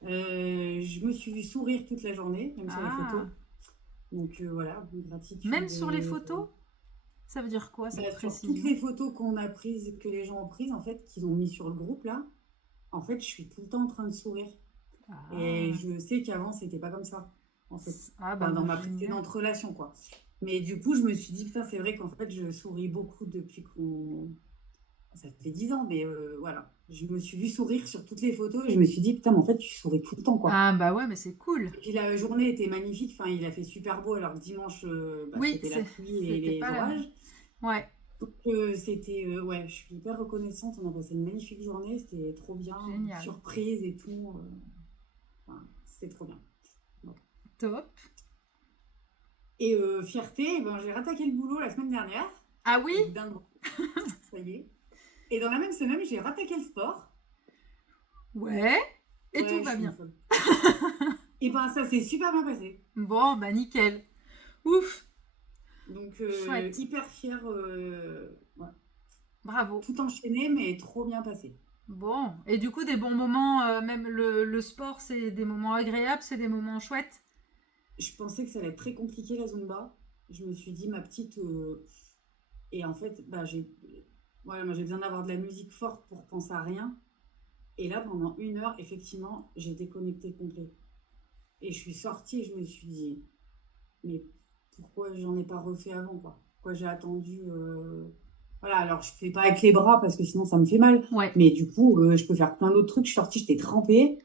Je me suis vue sourire toute la journée, même sur les photos. Ah, Donc voilà, gratitude. même sur les photos? Ça veut dire quoi, cette Sur toutes précision? les photos qu'on a prises, que les gens ont prises, en fait, qu'ils ont mis sur le groupe là, en fait, je suis tout le temps en train de sourire. Et Ah, je sais qu'avant, c'était pas comme ça, en fait. ah bah Enfin, dans moi, ma génial. précédente relation, quoi. Mais du coup, je me suis dit, putain, c'est vrai qu'en fait, je souris beaucoup depuis qu'on. Ça fait 10 ans, mais voilà. Je me suis vue sourire sur toutes les photos et je me suis dit, putain, mais en fait, tu souris tout le temps, quoi. Ah bah ouais, mais c'est cool. Et puis la journée était magnifique. Enfin, il a fait super beau, alors que dimanche, Oui, c'était la pluie et c'était pas les la même. orages. Ouais, Donc, c'était. Ouais, je suis hyper reconnaissante. On a passé une magnifique journée. C'était trop bien. génial. Surprise et tout. Enfin, c'était trop bien. Bon. Top. Et fierté, eh ben, j'ai rattaqué le boulot la semaine dernière. Ah oui? Dingue, ça y est. Et dans la même semaine, j'ai rattaqué le sport. Ouais. Et tout Ouais, je va suis une bien. folle. Et ben, ça s'est super bien passé. Bon, bah nickel. Ouf, Donc, chouette. hyper fière. Ouais. Bravo. Tout enchaîné, mais trop bien passé. Bon, et du coup, des bons moments, même le sport, c'est des moments agréables, c'est des moments chouettes. Je pensais que ça allait être très compliqué la Zumba. Je me suis dit, ma petite. Et en fait, voilà, moi, j'ai besoin d'avoir de la musique forte pour penser à rien. Et là, pendant 1 heure, effectivement, j'ai déconnecté complet. Et je suis sortie et je me suis dit, mais pourquoi j'en ai pas refait avant, quoi? Pourquoi j'ai attendu. Voilà, alors je fais pas avec les bras parce que sinon ça me fait mal. Ouais. Mais du coup, je peux faire plein d'autres trucs. Je suis sortie, j'étais trempée.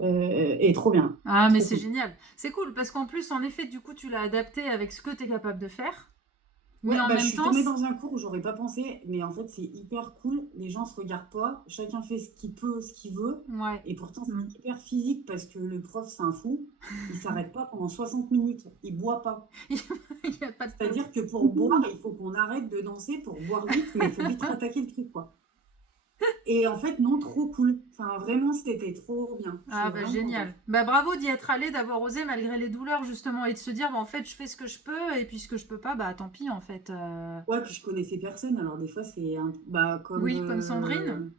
Et trop bien. Ah, mais Trop c'est cool. génial. C'est cool, parce qu'en plus, en effet, du coup, tu l'as adapté avec ce que tu es capable de faire. Mais Ouais, en bah, je même suis temps, tombée dans un cours où j'aurais pas pensé, mais en fait, c'est hyper cool. Les gens se regardent pas, chacun fait ce qu'il peut, ce qu'il veut. ouais. Et pourtant, Mm. c'est hyper physique parce que le prof, c'est un fou. Il s'arrête pas pendant 60 minutes. Il boit pas. Il n'y a pas de pause. C'est-à-dire que pour boire, il faut qu'on arrête de danser pour boire vite, mais il faut vite rattaquer le truc, quoi. Et en fait, non, trop cool. Enfin, vraiment, c'était trop bien. Je suis Ah bah vraiment contente. génial. Bah bravo d'y être allé, d'avoir osé malgré les douleurs justement et de se dire bah, en fait je fais ce que je peux et puis ce que je peux pas bah tant pis en fait. Ouais, puis je connaissais personne. Alors, des fois, c'est comme Oui, comme Sandrine.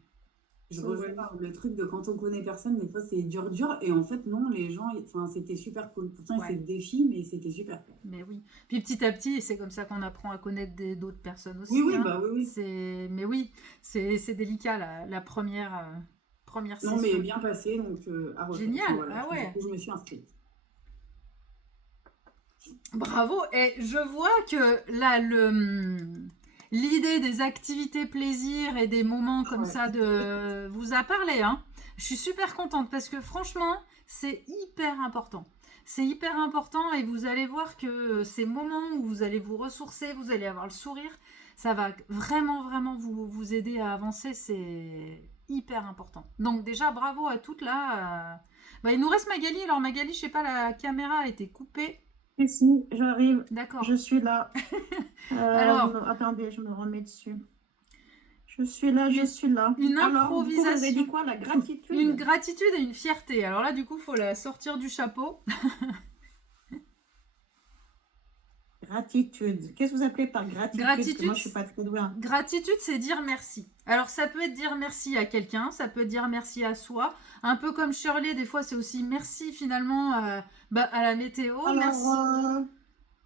je Sandrine. rejoins le truc de quand on connaît personne, des fois, c'est dur, dur. Et en fait, non, les gens, enfin, c'était super cool. Pourtant, c'est Ouais, le défi, mais c'était super. mais oui. Puis petit à petit, c'est comme ça qu'on apprend à connaître d'autres personnes Oui, aussi, oui, hein. bah oui, oui. Mais oui, c'est délicat la première Non, mais session. bien passé, donc à refaire. Enfin, Génial, voilà, ah du ouais. coup, je me suis inscrite. Bravo. Et je vois que là l'idée des activités plaisir et des moments comme Ouais. ça de vous a parlé, hein. Je suis super contente parce que franchement, c'est hyper important. C'est hyper important et vous allez voir que ces moments où vous allez vous ressourcer, vous allez avoir le sourire, ça va vraiment, vraiment vous aider à avancer. C'est hyper important. Donc déjà, bravo à toutes là. Bah, il nous reste Magali. Alors Magali, je sais pas, la caméra a été coupée. Si, si, j'arrive, D'accord. je suis là. Alors, Attendez, je me remets dessus. Je suis là, je une, suis là. une Alors, du coup, vous avez dit improvisation. quoi? La Une gratitude? gratitude et une fierté. Alors là, du coup, il faut la sortir du chapeau. Gratitude. Qu'est-ce que vous appelez par gratitude? Parce que Gratitude, moi, je suis pas très douée. gratitude, c'est dire merci. Alors ça peut être dire merci à quelqu'un, ça peut être dire merci à soi. Un peu comme Shirley, des fois, c'est aussi merci finalement à la météo. Alors, Merci.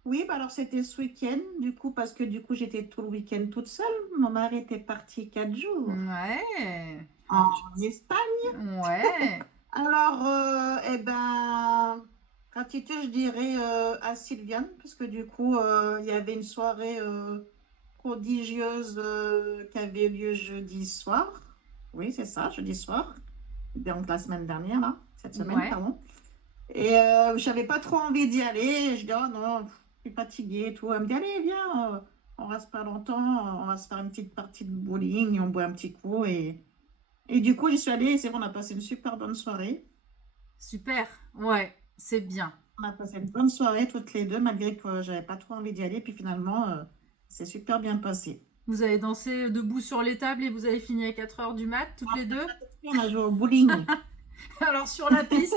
oui, bah alors c'était ce week-end, du coup, parce que du coup, j'étais tout le week-end toute seule. Mon mari était parti 4 jours Ouais. en Espagne. Ouais. Alors, eh ben, gratitude, je dirais à Sylviane, parce que du coup, il y avait une soirée prodigieuse qui avait lieu jeudi soir. Oui, c'est ça, jeudi soir. Donc la semaine dernière, là, cette semaine, Ouais. pardon. Et j'avais pas trop envie d'y aller. Je dis, oh non, je suis fatiguée et tout. Elle me dit, allez, viens, on reste pas longtemps, on va se faire une petite partie de bowling, on boit un petit coup et du coup, j'y suis allée et c'est bon, on a passé une super bonne soirée. Super. Ouais, c'est bien. On a passé une bonne soirée toutes les deux, malgré que j'avais pas trop envie d'y aller. Puis finalement, c'est super bien passé. Vous avez dansé debout sur les tables et vous avez fini à 4 heures du mat, toutes les deux. On a joué au bowling. Alors sur la piste.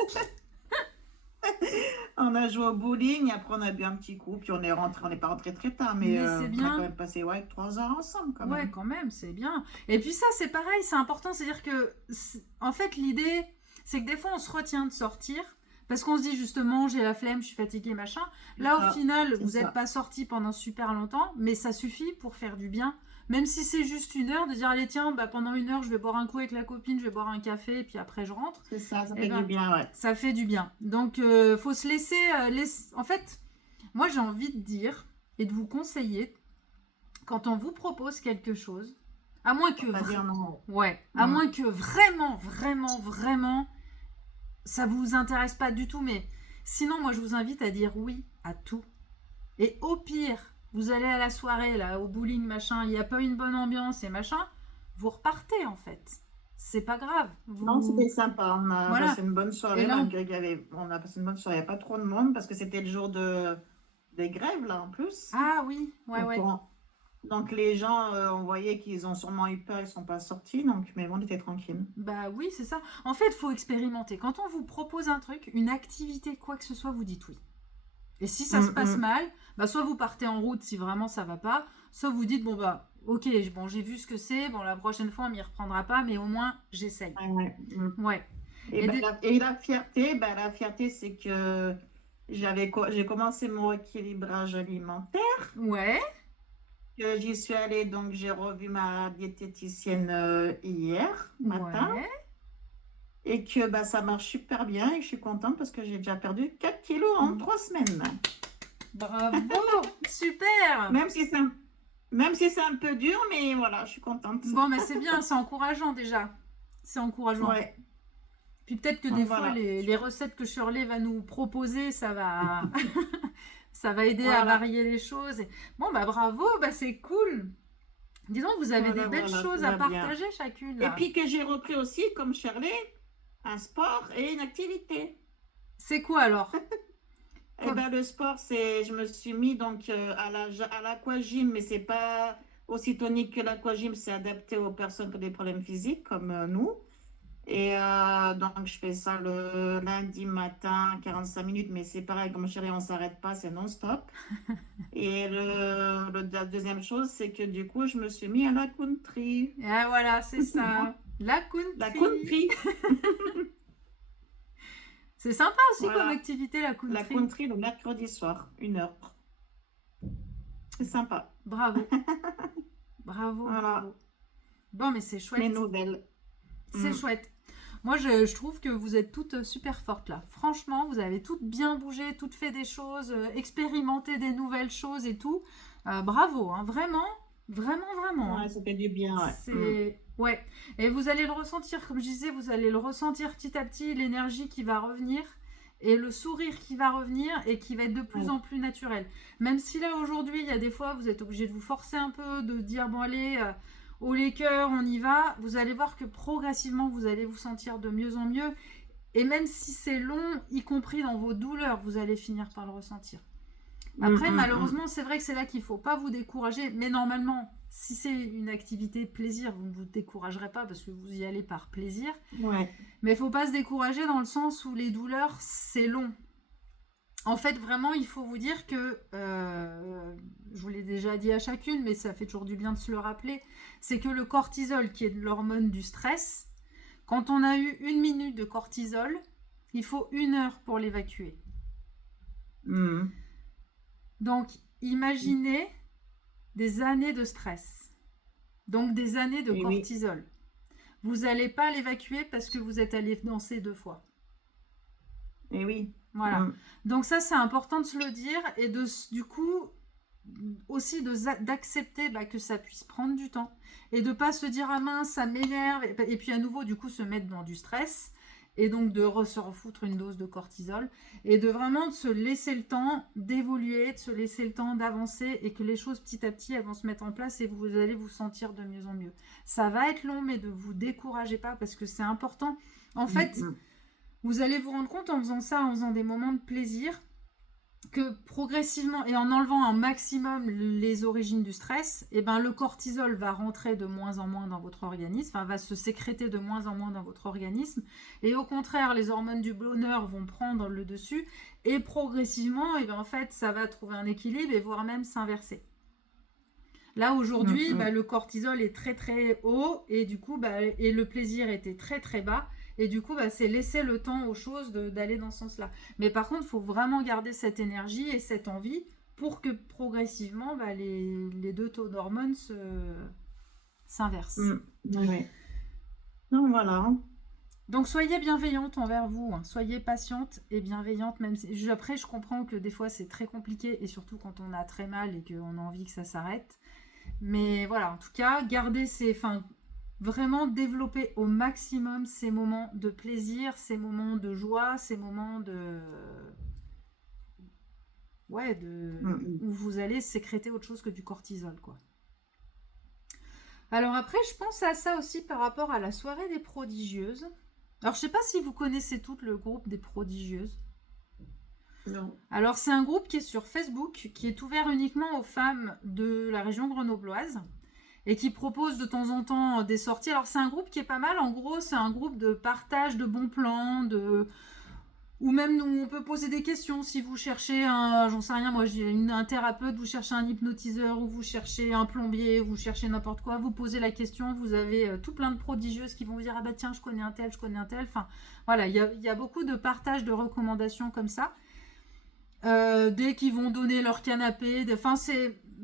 On a joué au bowling, après on a bu un petit coup, puis on est rentré, on n'est pas rentré très tard, mais Mais c'est on a bien. quand même passé 3 heures ensemble quand Ouais, même. quand même, c'est bien. Et puis ça, c'est pareil, c'est important. C'est-à-dire que, en fait, l'idée, c'est que des fois, on se retient de sortir parce qu'on se dit justement, j'ai la flemme, je suis fatiguée, machin. Là, Ça, au final, c'est vous n'êtes ça. pas sorti pendant super longtemps, mais ça suffit pour faire du bien. Même si c'est juste 1 heure, de dire, allez, tiens, bah, pendant 1 heure, je vais boire un coup avec la copine, je vais boire un café, et puis après, je rentre. C'est ça Eh fait ben, du bien, ouais. ça fait du bien. Donc, faut se laisser, En fait, moi, j'ai envie de dire et de vous conseiller, quand on vous propose quelque chose, à moins que Pas dire non. ouais, à Mm. moins que vraiment, vraiment, vraiment, ça vous intéresse pas du tout, mais sinon, moi, je vous invite à dire oui à tout. Et au pire, vous allez à la soirée, là, au bowling, machin, il n'y a pas une bonne ambiance et machin, vous repartez, en fait. C'est pas grave. Non, c'était sympa. On a Voilà. passé une bonne Et soirée, là, malgré on a passé une bonne soirée. Il n'y a pas trop de monde parce que c'était le jour des grèves, là, en plus. ah oui, ouais, Donc, ouais. donc les gens, on voyait qu'ils ont sûrement eu peur, ils ne sont pas sortis, donc, mais bon, on était tranquille. Bah oui, c'est ça. En fait, il faut expérimenter. Quand on vous propose un truc, une activité, quoi que ce soit, vous dites oui. Et si ça se passe mal, bah soit vous partez en route si vraiment ça va pas, soit vous dites bon bah ok, bon j'ai vu ce que c'est, bon la prochaine fois on m'y reprendra pas, mais au moins j'essaye. Ouais. Ouais. Et, Et ben, des- la fierté, c'est que j'ai commencé mon rééquilibrage alimentaire. Ouais, Que j'y suis allée, donc j'ai revu ma diététicienne hier matin. ouais. Et que bah, ça marche super bien et que je suis contente parce que j'ai déjà perdu 4 kilos en 3 semaines. Bravo, super. Même si c'est un peu dur, mais voilà, je suis contente. Bon mais c'est bien, c'est encourageant déjà. C'est encourageant. Ouais, Puis peut-être que donc des fois voilà. les recettes que Shirley va nous proposer, ça va ça va aider à Voilà. varier les choses. Bon bah bravo, bah c'est cool. Dis donc, vous avez Voilà, des belles voilà, choses tout à va bien. partager chacune Et là. puis que j'ai repris aussi, comme Shirley, un sport et une activité. C'est quoi alors? Eh ben, le sport, je me suis mis donc à l'aquagym, mais c'est pas aussi tonique que l'aquagym, c'est adapté aux personnes qui ont des problèmes physiques comme nous. Et donc, je fais ça le lundi matin, 45 minutes, mais c'est pareil, comme chérie, on ne s'arrête pas, c'est non-stop. Et la deuxième chose, c'est que du coup, je me suis mis à la country. Ah voilà, c'est ça. La country. La country, C'est sympa aussi Voilà. comme activité, la country. la country le mercredi soir, 1 heure. C'est sympa. Bravo. Bravo, Voilà. bravo. Bon, mais c'est Les chouette. nouvelles. C'est Mm. chouette. Moi, je trouve que vous êtes toutes super fortes là. Franchement, vous avez toutes bien bougé, toutes fait des choses, expérimenté des nouvelles choses et tout. Bravo, hein, vraiment, vraiment, vraiment. Ouais, ça fait du bien, ouais. C'est... Ouais. Et vous allez le ressentir, comme je disais, vous allez le ressentir petit à petit, l'énergie qui va revenir et le sourire qui va revenir et qui va être de plus Ouais. en plus naturel. Même si là, aujourd'hui, il y a des fois, vous êtes obligé de vous forcer un peu, de dire, bon, allez, au les cœurs, on y va. Vous allez voir que progressivement, vous allez vous sentir de mieux en mieux. Et même si c'est long, y compris dans vos douleurs, vous allez finir par le ressentir. Après, malheureusement, c'est vrai que c'est là qu'il ne faut pas vous décourager. Mais normalement, si c'est une activité plaisir, vous ne vous découragerez pas parce que vous y allez par plaisir. Ouais. Mais il ne faut pas se décourager dans le sens où les douleurs, c'est long. En fait, vraiment, il faut vous dire que, je vous l'ai déjà dit à chacune, mais ça fait toujours du bien de se le rappeler, c'est que le cortisol, qui est l'hormone du stress, quand on a eu 1 minute de cortisol, il faut 1 heure pour l'évacuer. Mm. Donc, imaginez des années de stress. Donc, des années de Eh oui. cortisol. Vous n'allez pas l'évacuer parce que vous êtes allé danser 2 fois. Et oui. Voilà. Mm. Donc ça, c'est important de se le dire et du coup, aussi d'accepter que ça puisse prendre du temps et de pas se dire ah mince, ça m'énerve et puis à nouveau, du coup, se mettre dans du stress et donc de se refoutre une dose de cortisol, et de vraiment se laisser le temps d'évoluer, de se laisser le temps d'avancer, et que les choses petit à petit elles vont se mettre en place et vous allez vous sentir de mieux en mieux. Ça va être long, mais ne vous découragez pas parce que c'est important. En fait, vous allez vous rendre compte en faisant ça, en faisant des moments de plaisir, que progressivement et en enlevant un maximum les origines du stress, et ben le cortisol va rentrer de moins en moins dans votre organisme, va se sécréter de moins en moins dans votre organisme, et au contraire les hormones du bonheur vont prendre le dessus, et progressivement et ben en fait ça va trouver un équilibre et voire même s'inverser. Là aujourd'hui le cortisol est très très haut, et du coup et le plaisir était très très bas. Et du coup, c'est laisser le temps aux choses d'aller dans ce sens-là. Mais par contre, il faut vraiment garder cette énergie et cette envie pour que progressivement, les deux taux d'hormones s'inversent. Oui. Donc voilà. Donc soyez bienveillante envers vous, hein. Soyez patiente et bienveillante. Même si... Après, je comprends que des fois, c'est très compliqué, et surtout quand on a très mal et qu'on a envie que ça s'arrête. Mais voilà, en tout cas, gardez vraiment développer au maximum ces moments de plaisir, ces moments de joie, ces moments où vous allez sécréter autre chose que du cortisol, quoi. Alors après, je pense à ça aussi par rapport à la soirée des prodigieuses. Alors je sais pas si vous connaissez toutes le groupe des prodigieuses. Non. Alors c'est un groupe qui est sur Facebook, qui est ouvert uniquement aux femmes de la région grenobloise, et qui propose de temps en temps des sorties. Alors c'est un groupe qui est pas mal, en gros c'est un groupe de partage de bons plans, ou même où on peut poser des questions si vous cherchez j'en sais rien, moi j'ai un thérapeute, vous cherchez un hypnotiseur, ou vous cherchez un plombier, vous cherchez n'importe quoi, vous posez la question, vous avez tout plein de prodigieuses qui vont vous dire ah bah tiens je connais un tel, enfin voilà, il y a beaucoup de partage de recommandations comme ça, dès qu'ils vont donner leur canapé,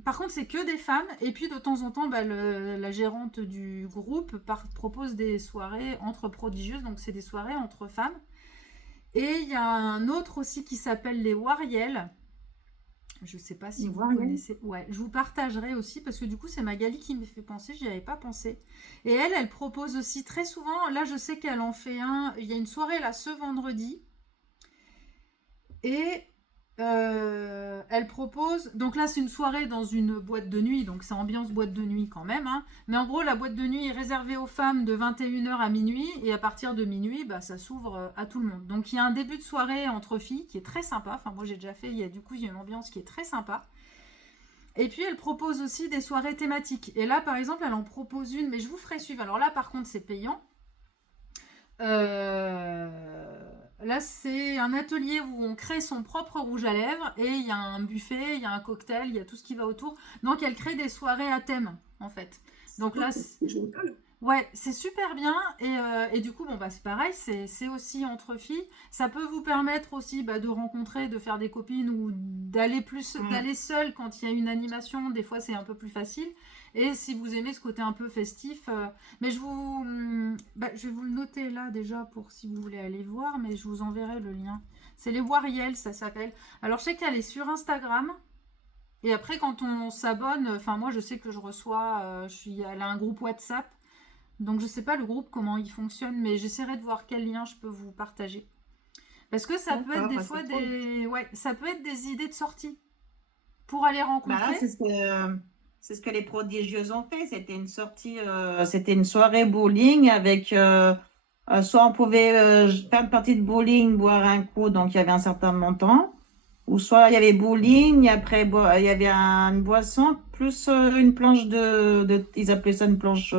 par contre, c'est que des femmes. Et puis, de temps en temps, la gérante du groupe propose des soirées entre prodigieuses. Donc, c'est des soirées entre femmes. Et il y a un autre aussi qui s'appelle les Wariel. Je ne sais pas si vous connaissez. Ouais, je vous partagerai aussi parce que du coup, c'est Magali qui me fait penser. Je n'y avais pas pensé. Et elle propose aussi très souvent. Là, je sais qu'elle en fait un. Il y a une soirée là ce vendredi. Et... elle propose, donc là c'est une soirée dans une boîte de nuit, donc c'est ambiance boîte de nuit quand même, hein. Mais en gros la boîte de nuit est réservée aux femmes de 21h à minuit, et à partir de minuit ça s'ouvre à tout le monde. Donc il y a un début de soirée entre filles qui est très sympa, enfin moi j'ai déjà fait, il y a une ambiance qui est très sympa. Et puis elle propose aussi des soirées thématiques, et là par exemple elle en propose une, mais je vous ferai suivre. Alors là par contre c'est payant. Là, c'est un atelier où on crée son propre rouge à lèvres, et il y a un buffet, il y a un cocktail, il y a tout ce qui va autour. Donc, elle crée des soirées à thème, en fait. Donc là, c'est super bien. Et du coup, c'est pareil, c'est aussi entre filles. Ça peut vous permettre aussi de rencontrer, de faire des copines, ou d'aller seule quand il y a une animation. Des fois, c'est un peu plus facile. Et si vous aimez ce côté un peu festif, mais je vais vous le noter là déjà pour si vous voulez aller voir, mais je vous enverrai le lien. C'est les Wariel, ça s'appelle. Alors je sais qu'elle est sur Instagram, et après quand on s'abonne, moi je sais que je reçois, elle a un groupe WhatsApp, donc je sais pas le groupe comment il fonctionne, mais j'essaierai de voir quel lien je peux vous partager. Parce que ça peut être des fois ça peut être des idées de sortie pour aller rencontrer. C'est ce que les prodigieuses ont fait. C'était une sortie, c'était une soirée bowling avec, soit on pouvait faire une partie de bowling, boire un coup, donc il y avait un certain montant, ou soit il y avait bowling, et après il y avait une boisson, plus une planche ils appelaient ça une planche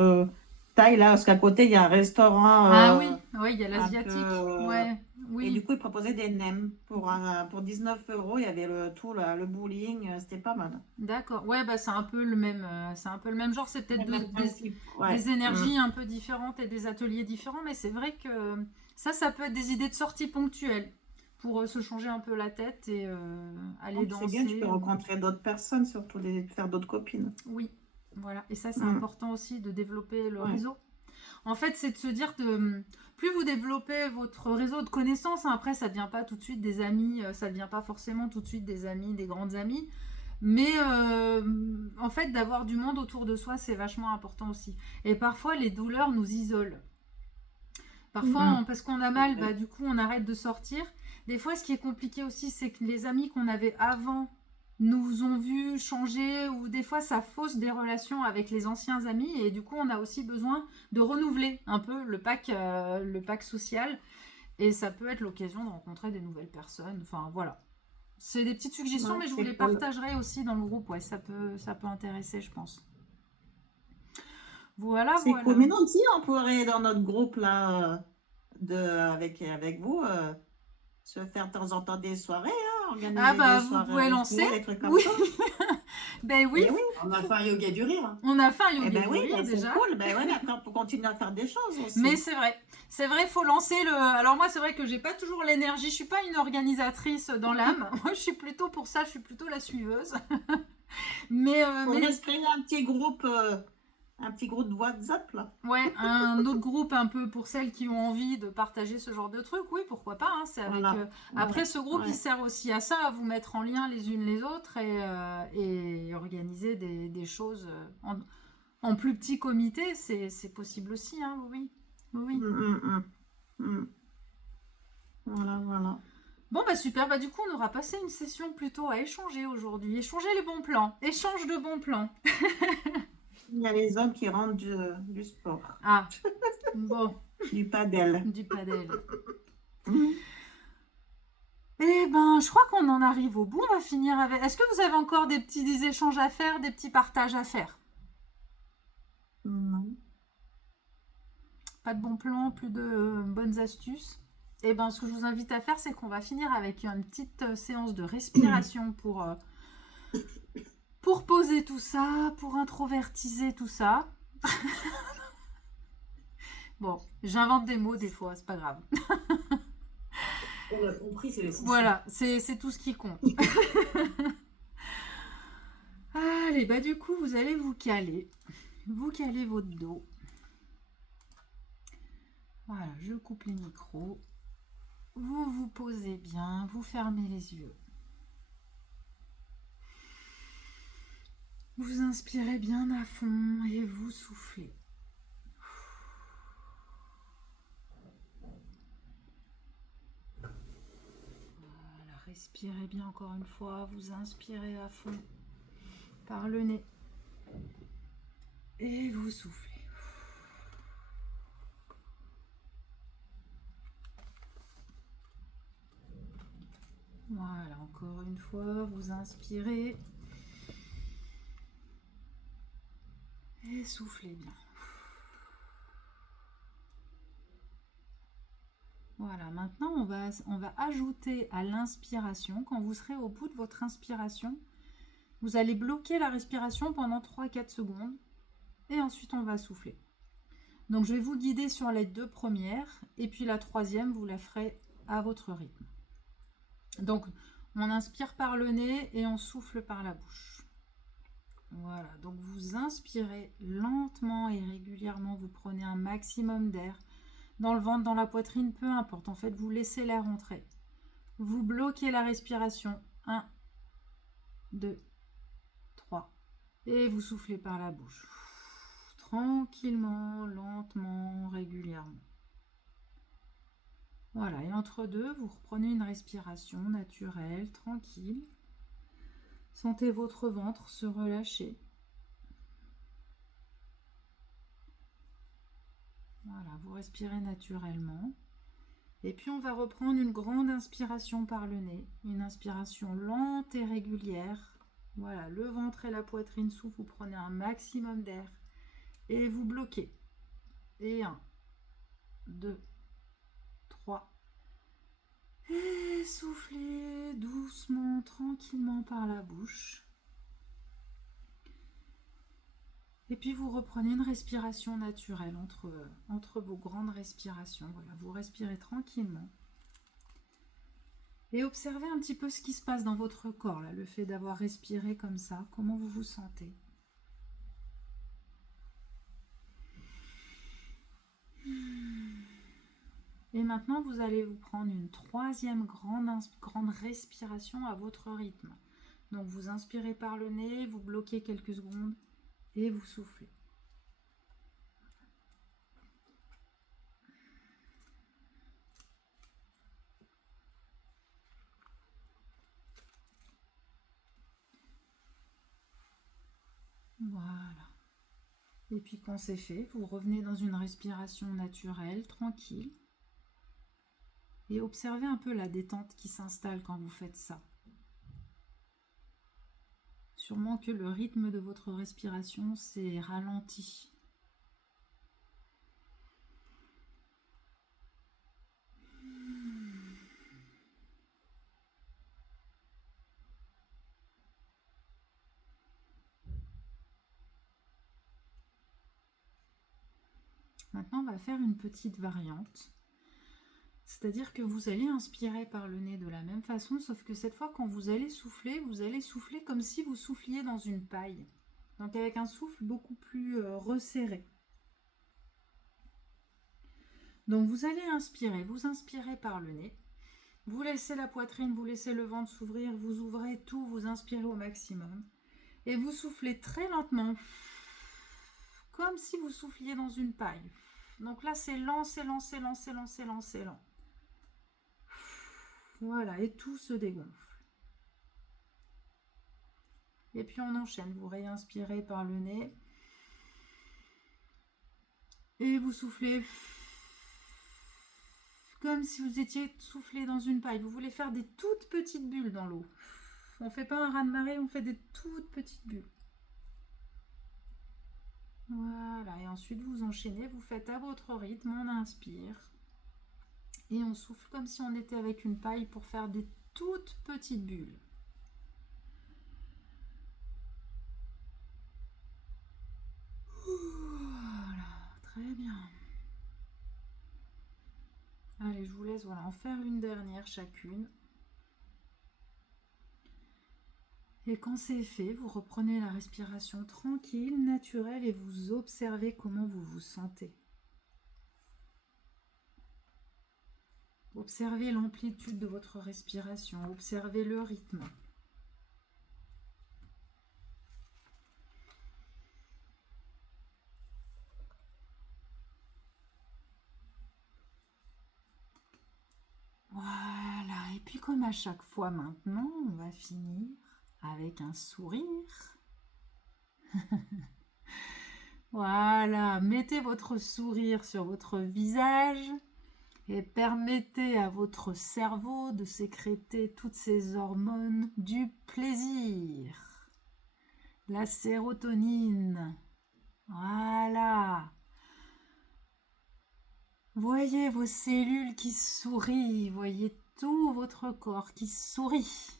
taille, là, parce qu'à côté il y a un restaurant. Oui, il y a l'asiatique. Oui. Et du coup, ils proposaient des nems pour 19 €. Il y avait le bowling, c'était pas mal. D'accord. Ouais, c'est un peu le même, genre. C'est peut-être des énergies un peu différentes et des ateliers différents, mais c'est vrai que ça peut être des idées de sortie ponctuelles pour se changer un peu la tête et aller danser. C'est bien, tu peux rencontrer d'autres personnes, surtout faire d'autres copines. Oui, voilà. Et ça, c'est important aussi de développer le réseau. En fait, c'est de se dire que plus vous développez votre réseau de connaissances, après ça ne devient pas tout de suite des amis, ça ne devient pas forcément tout de suite des amis, des grandes amies, mais en fait d'avoir du monde autour de soi, c'est vachement important aussi. Et parfois les douleurs nous isolent. Parfois, Mhm. parce qu'on a mal, bah, du coup, on arrête de sortir. Des fois, ce qui est compliqué aussi, c'est que les amis qu'on avait avant nous ont vus changer, ou des fois, ça fausse des relations avec les anciens amis, et du coup, on a aussi besoin de renouveler un peu le pack social, et ça peut être l'occasion de rencontrer des nouvelles personnes. Enfin, voilà. C'est des petites suggestions, Ouais, mais je vous c'est les cool. partagerai aussi dans le groupe. Ouais, ça peut intéresser, je pense. Voilà, C'est cool. voilà. Mais non, si on pourrait, dans notre groupe là, avec vous, se faire de temps en temps des soirées, hein, Ah organiser des bah, vous soirées pouvez lancer. resto, des trucs comme Oui. ça. Ben oui, Eh oui, On a fait un yoga du rire, hein. on a fait un eh yoga ben du oui, rire ben c'est déjà. cool. Ben ouais, mais après, on peut continuer à faire des choses Mais aussi. c'est vrai, faut lancer le. Alors moi, c'est vrai que j'ai pas toujours l'énergie. Je suis pas une organisatrice dans l'âme. Moi, je suis plutôt pour ça. Je suis plutôt la suiveuse. Faudrait Mais se créer un petit groupe de WhatsApp là. ouais, un autre groupe un peu pour celles qui ont envie de partager ce genre de trucs. Oui, pourquoi pas. Hein, c'est avec. Voilà. Après, Ouais, ce groupe, il ouais. sert aussi à ça, à vous mettre en lien les unes les autres et organiser des choses en plus petit comité. C'est possible aussi. Hein, oui, oui. Oui. Mm. Voilà, voilà. Bon bah super, bah du coup on aura passé une session plutôt à échanger aujourd'hui, échanger les bons plans, échange de bons plans. Il y a les hommes qui rentrent du sport, Ah, bon, du padel. du padel. Mm. Eh ben je crois qu'on en arrive au bout, on va finir avec... Est-ce que vous avez encore des échanges à faire, des petits partages à faire? Non. Pas de bons plans, plus de bonnes astuces? Eh ben ce que je vous invite à faire, c'est qu'on va finir avec une petite séance de respiration pour poser tout ça, pour introvertiser tout ça. Bon, j'invente des mots des fois, c'est pas grave. On a compris, c'est l'essentiel. Voilà, c'est tout ce qui compte. Allez, bah du coup, vous allez vous caler votre dos. Voilà, je coupe les micros. Vous vous posez bien, vous fermez les yeux. Vous inspirez bien à fond et vous soufflez. Voilà, respirez bien encore une fois. Vous inspirez à fond par le nez. Et vous soufflez. Voilà, encore une fois, vous inspirez. Et soufflez bien. Voilà, maintenant on va ajouter à l'inspiration, quand vous serez au bout de votre inspiration, vous allez bloquer la respiration pendant 3-4 secondes et ensuite on va souffler. Donc je vais vous guider sur les 2 premières et puis la 3e, vous la ferez à votre rythme. Donc on inspire par le nez et on souffle par la bouche. Voilà, donc vous inspirez lentement et régulièrement, vous prenez un maximum d'air dans le ventre, dans la poitrine, peu importe. En fait, vous laissez l'air entrer. Vous bloquez la respiration. 1, 2, 3. Et vous soufflez par la bouche. Tranquillement, lentement, régulièrement. Voilà, et entre deux, vous reprenez une respiration naturelle, tranquille. Sentez votre ventre se relâcher. Voilà, vous respirez naturellement. Et puis on va reprendre une grande inspiration par le nez. Une inspiration lente et régulière. Voilà, le ventre et la poitrine s'ouvrent, vous prenez un maximum d'air. Et vous bloquez. Et 1, 2, 3. Et soufflez doucement, tranquillement par la bouche. Et puis vous reprenez une respiration naturelle entre vos grandes respirations. Voilà, vous respirez tranquillement. Et observez un petit peu ce qui se passe dans votre corps, là, le fait d'avoir respiré comme ça. Comment vous vous sentez? Et maintenant, vous allez vous prendre une 3e grande respiration à votre rythme. Donc vous inspirez par le nez, vous bloquez quelques secondes et vous soufflez. Et puis quand c'est fait, vous revenez dans une respiration naturelle, tranquille. Et observez un peu la détente qui s'installe quand vous faites ça. Sûrement que le rythme de votre respiration s'est ralenti. Maintenant, on va faire une petite variante. C'est-à-dire que vous allez inspirer par le nez de la même façon, sauf que cette fois, quand vous allez souffler comme si vous souffliez dans une paille. Donc avec un souffle beaucoup plus resserré. Donc vous allez inspirer, vous inspirez par le nez. Vous laissez la poitrine, vous laissez le ventre s'ouvrir, vous ouvrez tout, vous inspirez au maximum. Et vous soufflez très lentement, comme si vous souffliez dans une paille. Donc là, c'est lent, c'est lent, c'est lent, c'est lent, c'est lent, c'est lent. Voilà, et tout se dégonfle. Et puis on enchaîne, vous réinspirez par le nez. Et vous soufflez comme si vous étiez soufflé dans une paille. Vous voulez faire des toutes petites bulles dans l'eau. On ne fait pas un raz-de-marée, on fait des toutes petites bulles. Voilà, et ensuite vous enchaînez, vous faites à votre rythme, on inspire. Et on souffle comme si on était avec une paille pour faire des toutes petites bulles. Voilà, très bien. Allez, je vous laisse en faire une dernière chacune. Et quand c'est fait, vous reprenez la respiration tranquille, naturelle, et vous observez comment vous vous sentez. Observez l'amplitude de votre respiration, observez le rythme. Voilà, et puis comme à chaque fois maintenant, on va finir avec un sourire. Voilà, mettez votre sourire sur votre visage et permettez à votre cerveau de sécréter toutes ces hormones du plaisir. La sérotonine. Voilà. Voyez vos cellules qui sourient, voyez tout votre corps qui sourit.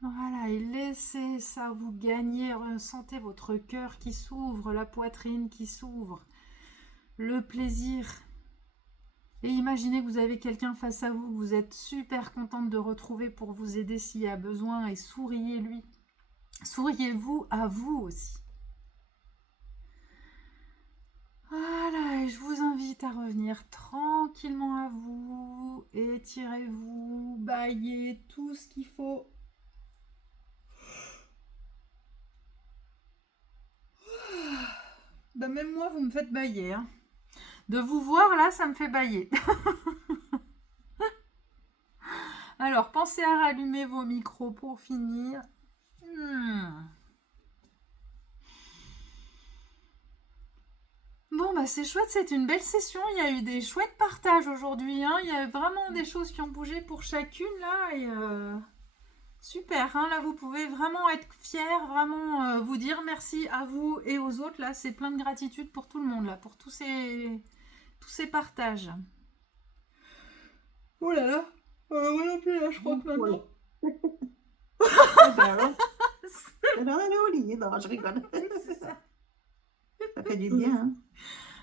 Voilà, et laissez ça vous gagner, ressentez votre cœur qui s'ouvre, la poitrine qui s'ouvre, le plaisir. Et imaginez que vous avez quelqu'un face à vous, que vous êtes super contente de retrouver pour vous aider s'il y a besoin, et souriez-lui. Souriez-vous à vous aussi. Voilà, et je vous invite à revenir tranquillement à vous, étirez-vous, bâillez tout ce qu'il faut. Ben même moi, vous me faites bâiller. Hein. De vous voir là, ça me fait bâiller. Alors, pensez à rallumer vos micros pour finir. Bon, bah c'est chouette, c'est une belle session. Il y a eu des chouettes partages aujourd'hui. Hein. Il y a vraiment des choses qui ont bougé pour chacune là. Et super, hein. Là vous pouvez vraiment être fiers, vraiment vous dire merci à vous et aux autres. Là, c'est plein de gratitude pour tout le monde, là, pour tous ces partages. Oh là là, moi non plus, là, je crois que maintenant... Alors, elle est au lit, non, je rigole. Ça fait du bien. Hein.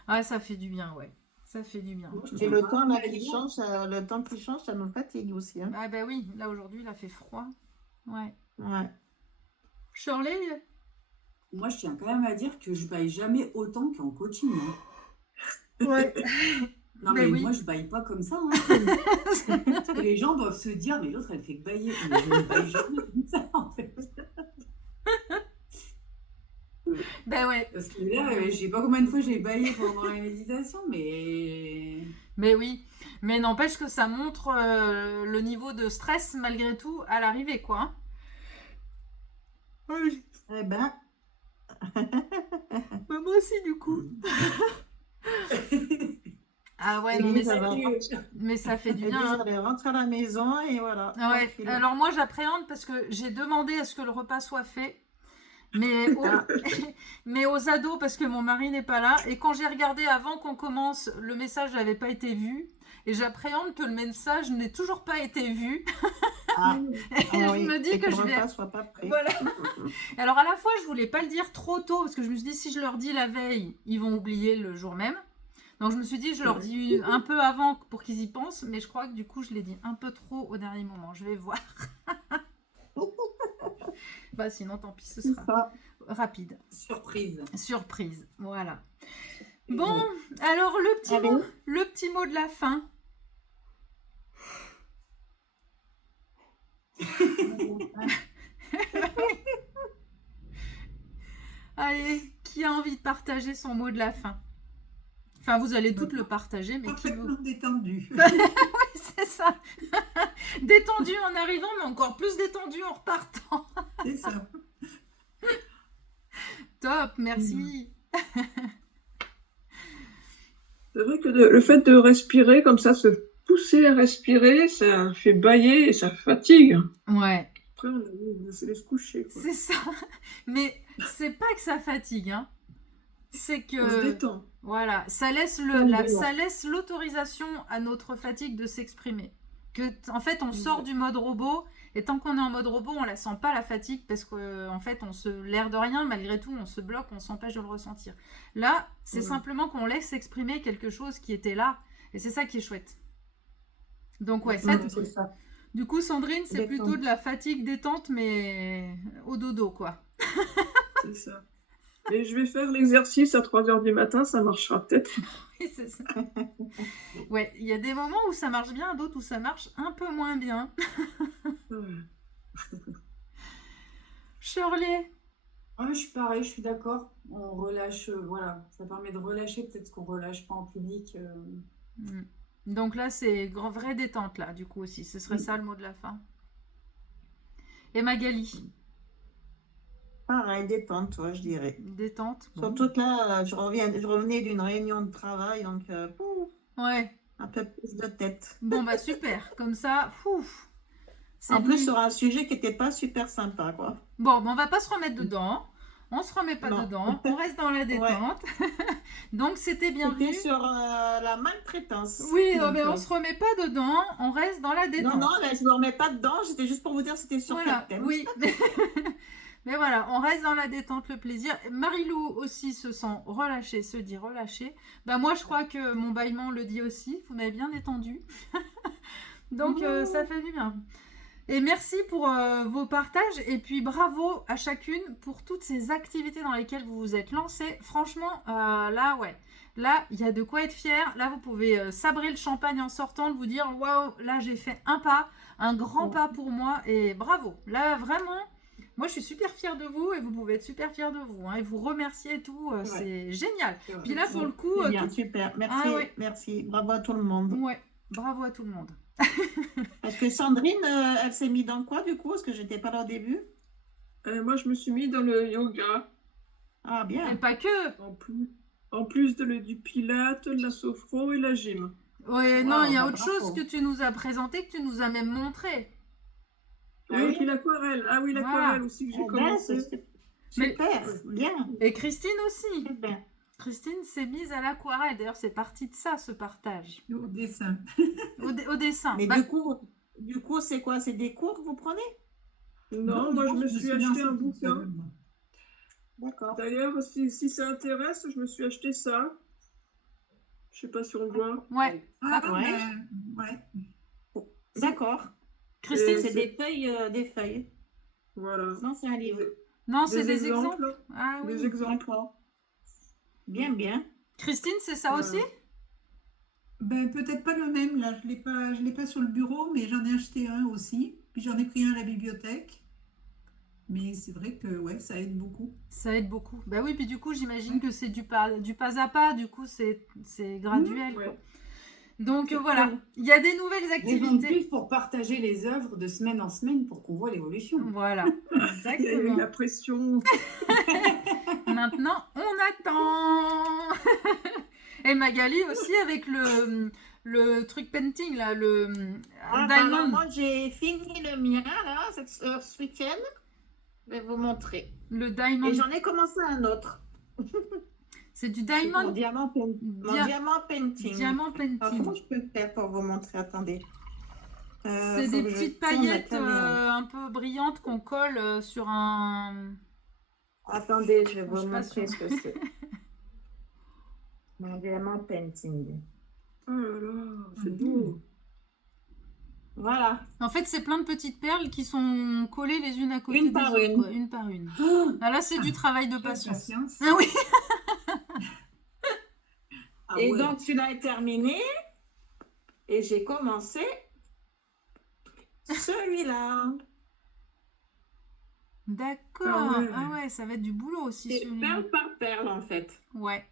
Ah, ça fait du bien, ouais. Ça fait du bien. Et le temps là qui change, ça nous fatigue aussi. Hein. Ah bah oui, là aujourd'hui, il a fait froid. Ouais. Ouais. Shirley? Moi, je tiens quand même à dire que je baille jamais autant qu'en coaching. Hein. Ouais. Non, mais oui. Moi, je baille pas comme ça. Hein. Parce que les gens doivent se dire, mais l'autre, elle fait que bailler. Mais je ne baille jamais comme ça, en fait. Ben ouais. Parce que là, je sais pas combien de fois j'ai baillé pendant la méditation, mais... Mais oui. Mais n'empêche que ça montre le niveau de stress, malgré tout, à l'arrivée, quoi. Oui. Eh ben, Bah, moi aussi, du coup. Ah ouais, non, Élise, elle va mais ça fait du bien. Élise, Hein. elle rentre à la maison et voilà, Ouais, tranquille. alors moi j'appréhende parce que j'ai demandé à ce que le repas soit fait, mais aux, Ah, mais aux ados parce que mon mari n'est pas là. Et quand j'ai regardé avant qu'on commence, le message n'avait pas été vu. Et j'appréhende que le message n'ait toujours pas été vu. ah, Et ah je oui, me dis et que le je vais... repas soit pas prêt. Voilà. Alors à la fois, je voulais pas le dire trop tôt parce que je me suis dit si je leur dis la veille, ils vont oublier le jour même. Donc je me suis dit je leur dis un peu avant pour qu'ils y pensent, mais je crois que du coup je l'ai dit un peu trop au dernier moment. Je vais voir. Bah sinon tant pis, ce C'est sera ça. rapide. Surprise. Surprise, voilà. Bon, alors Allez. le petit mot de la fin. Allez, qui a envie de partager son mot de la fin? Enfin, vous allez toutes le partager, mais qui veut? Parfaitement détendu. Oui, c'est ça. Détendu en arrivant, mais encore plus détendu en repartant. C'est ça. Top, merci. C'est vrai que le fait de respirer comme ça, se pousser à respirer, ça fait bâiller et ça fatigue. Ouais, Après, on se laisse coucher, quoi. c'est ça. Mais c'est pas que ça fatigue, hein. C'est On se que détend. voilà, ça laisse ça laisse l'autorisation à notre fatigue de s'exprimer. En fait, on sort du mode robot et tant qu'on est en mode robot, on la sent pas la fatigue parce que en fait, on se l'air de rien malgré tout, on se bloque, on s'empêche de le ressentir. Là, c'est simplement qu'on laisse exprimer quelque chose qui était là et c'est ça qui est chouette. Donc ouais, ça, C'est ça. du coup, Sandrine, c'est Détente. plutôt de la fatigue détente mais au dodo quoi. C'est ça. Et je vais faire l'exercice à 3h du matin, ça marchera peut-être. Oui, c'est ça. Ouais, il y a des moments où ça marche bien, d'autres où ça marche un peu moins bien. Shirley, Ouais, je suis pareil, je suis d'accord. On relâche, voilà, ça permet de relâcher peut-être ce qu'on relâche pas en public. donc là c'est vraie détente là, du coup aussi, ce serait ça le mot de la fin. Et Magali, Pareil, détente, ouais, je dirais. détente. Bon. Surtout que là, je revenais d'une réunion de travail, donc Ouais. un peu plus de tête. Bon bah super, comme ça, ouf. En plus, sur un sujet qui n'était pas super sympa, quoi. Bon, on va pas se remettre dedans. On se remet pas Non. dedans. On reste dans la détente. Donc c'était bienvenu. C'était sur la maltraitance. Oui, Donc, mais on se remet pas dedans. On reste dans la détente. Non, là, je ne me remets pas dedans. C'était juste pour vous dire c'était sur Voilà, quel thème. oui. Mais voilà, on reste dans la détente, le plaisir. Marilou aussi se sent relâchée, se dit relâchée. Bah moi, je crois que mon bâillement le dit aussi. Vous m'avez bien détendu. Donc, ça fait du bien. Et merci pour vos partages. Et puis, bravo à chacune pour toutes ces activités dans lesquelles vous vous êtes lancées. Franchement, là, ouais. Là, il y a de quoi être fier. Là, vous pouvez sabrer le champagne en sortant, de vous dire, waouh, là, j'ai fait un pas, un grand pas pour moi. Et bravo. Là, vraiment... Moi, je suis super fière de vous et vous pouvez être super fière de vous. Hein, et vous remercier et tout. C'est génial. Puis là, pour le coup... C'est bien, super. Merci, merci. Bravo à tout le monde. Ouais, bravo à tout le monde. Parce que Sandrine, elle s'est mise dans quoi, du coup? Parce que j'étais pas là au début. Moi, je me suis mis dans le yoga. Ah, bien. Et pas que. En plus du pilate, de la sophro et la gym. Ouais, non, il y a autre chose que tu nous as présenté, que tu nous as même montré. Oui, puis l'aquarelle. Ah oui, l'aquarelle aussi que j'ai commencé. Super, bien. Et Christine aussi. Bien. Christine s'est mise à l'aquarelle. D'ailleurs, c'est parti de ça, ce partage. Au dessin. Au dessin. Mais du coup, c'est quoi? C'est des cours que vous prenez? Non, moi, je me suis acheté un bouquin. D'accord. D'ailleurs, si ça intéresse, je me suis acheté ça. Je sais pas si on voit. Ouais. Ah, ouais. D'accord. Christine, c'est des feuilles. Voilà. Non, c'est un livre. Non, c'est des exemples. Ah oui. Des exemples. Bien, bien. Christine, c'est ça aussi? Ben, peut-être pas le même, là. Je l'ai pas sur le bureau, mais j'en ai acheté un aussi. Puis j'en ai pris un à la bibliothèque. Mais c'est vrai que ouais, ça aide beaucoup. Ça aide beaucoup. Bah oui, puis du coup, j'imagine que c'est du pas à pas. Du coup, c'est graduel. Quoi. Donc voilà, il y a des nouvelles activités. Mais en plus, pour partager les œuvres de semaine en semaine pour qu'on voit l'évolution. Voilà, exactement. Il y a eu la pression. Maintenant, on attend. Et Magali aussi avec le truc painting, là, le Ah, bah alors, diamond. moi, j'ai fini le mien, là, ce week-end. Je vais vous montrer. Le Et diamond. j'en ai commencé un autre. C'est du C'est mon diamond. diamant, diamant painting. Diamant Alors, painting. comment je peux faire pour vous montrer? Attendez. C'est Faut des que je petites tourne la paillettes caméra. un peu brillantes qu'on colle sur un... Attendez, je vais Je vous sais pas montrer sur- ce que c'est. Mon diamant painting. Oh là là, c'est beau. Voilà. En fait, c'est plein de petites perles qui sont collées les unes à côté Une des par autres, une. quoi, une par une. Ah, là, c'est du travail de Quelle patience. patience. Ah oui. Ah Et ouais. donc, celui-là est terminé. Et j'ai commencé celui-là. D'accord. Ah ouais. Ah ouais, ça va être du boulot aussi, C'est celui-là. perle par perle, en fait. Ouais.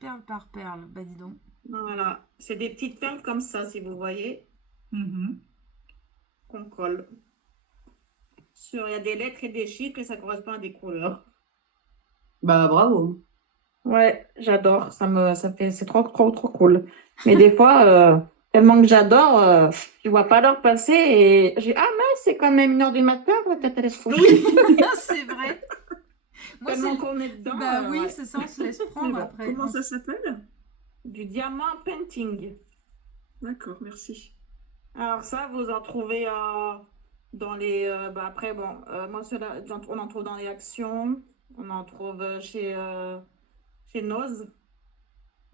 Perle par perle. Bah, dis donc. Voilà. C'est des petites perles comme ça, si vous voyez, Mhm. qu'on colle. Il y a des lettres et des chiffres et ça correspond à des couleurs. Bah bravo. Ouais, j'adore. C'est trop, trop, trop cool. Mais des fois, tellement que j'adore, je vois pas l'heure passer et j'ai ah mais c'est quand même 1h du matin, peut-être elle se couche. Oui, c'est vrai. Moi, Tellement c'est... qu'on est dedans. Bah oui, ouais. c'est ça, on se laisse Mais prendre bon, après. comment ça s'appelle? Du diamant painting. D'accord, merci. Alors ça, vous en trouvez dans les. Après, bon, moi, on en trouve dans les actions. On en trouve chez Noz.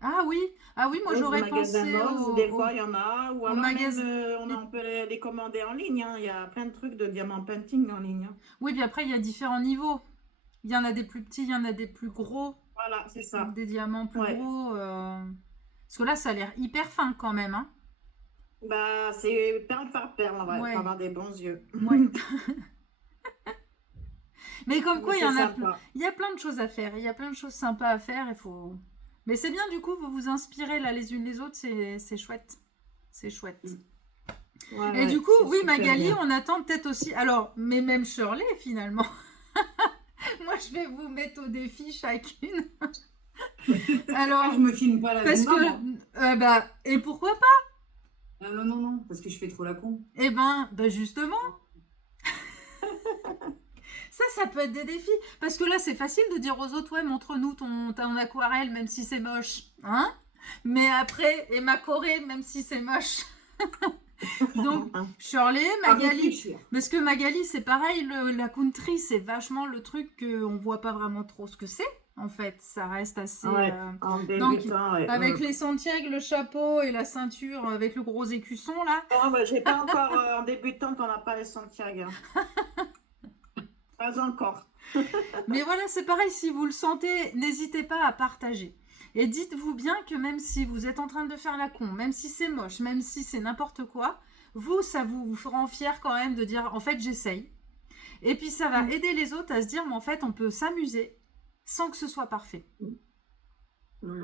Ah oui, moi Noz, le j'aurais magasin pensé Noz, des fois, il y en a. Ou au alors magasin. même, on peut les commander en ligne. Hein. Il y a plein de trucs de diamant painting en ligne. Hein. Oui, puis après, il y a différents niveaux. Il y en a des plus petits, il y en a des plus gros, Voilà, c'est ça. des diamants plus Ouais. gros. Parce que là, ça a l'air hyper fin quand même. Hein. Bah, c'est perle par perle, on va Ouais. avoir des bons yeux. Ouais. Mais comme quoi, Mais il y en c'est a, sympa. il y a plein de choses à faire. Il y a plein de choses sympas à faire. Il faut. Mais c'est bien, du coup, vous vous inspirez là les unes les autres. C'est chouette. C'est chouette. Ouais, Et ouais, du coup, c'est oui, super Magali, bien. on attend peut-être aussi. Alors, mais même Shirley, finalement. Moi, je vais vous mettre au défi chacune. Alors, Ah, je me filme pas la parce Zumba, que, moi. et pourquoi pas? Non, parce que je fais trop la con. Eh ben, justement, ça peut être des défis. Parce que là, c'est facile de dire aux autres, ouais, montre-nous ton aquarelle, même si c'est moche. Hein? Mais après, et ma Corée, même si c'est moche. Donc, Shirley, À Magali. réfléchir. Parce que Magali, c'est pareil, la country, c'est vachement le truc qu'on voit pas vraiment trop ce que c'est. En fait, ça reste assez. Ouais, en Donc, débutant, ouais. avec les Santiago, le chapeau et la ceinture avec le gros écusson, là. Non, bah, j'ai pas encore, en débutant, on n'a pas les Santiago. Pas encore. Mais voilà, c'est pareil, si vous le sentez, n'hésitez pas à partager. Et dites-vous bien que même si vous êtes en train de faire la con, même si c'est moche, même si c'est n'importe quoi, ça vous rend fier quand même de dire, en fait, j'essaye. Et puis, ça va aider les autres à se dire, mais en fait, on peut s'amuser sans que ce soit parfait. Ouais.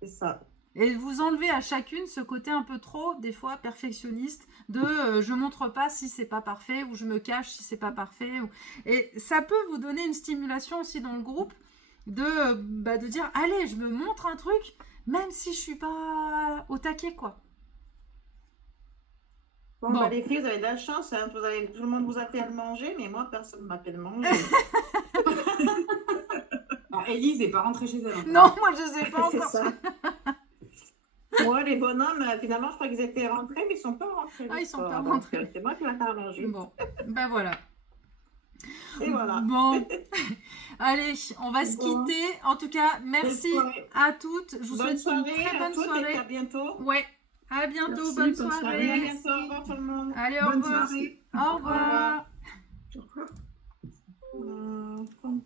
C'est ça. Et vous enlevez à chacune ce côté un peu trop, des fois, perfectionniste, de je montre pas si c'est pas parfait, ou je me cache si c'est pas parfait. Et ça peut vous donner une stimulation aussi dans le groupe, de dire, allez, je me montre un truc, même si je suis pas au taquet, quoi. Bon, bah, les filles, vous avez de la chance. Hein. Tout le monde vous appelle manger, mais moi, personne ne m'appelle manger. Ah, Élise n'est pas rentrée chez elle encore. Non, moi, je sais pas C'est encore. ça. Ouais, les bonhommes, finalement, je crois qu'ils étaient rentrés, mais ils sont pas rentrés. Ah, ils sont pas Donc, rentrés. c'est moi qui vais faire manger. Bon, ben voilà. Et voilà. Bon, allez, on va se Bon. quitter. En tout cas, merci Bonne soirée. à toutes. Je vous Bonne souhaite une soirée très à bonne toutes et soirée. à bientôt. Ouais, à bientôt, Merci, bonne bonne soirée. Allez, à soirée. bientôt. Au revoir tout le monde. Allez, au Bonne revoir. soirée. Au revoir. Au revoir. Comme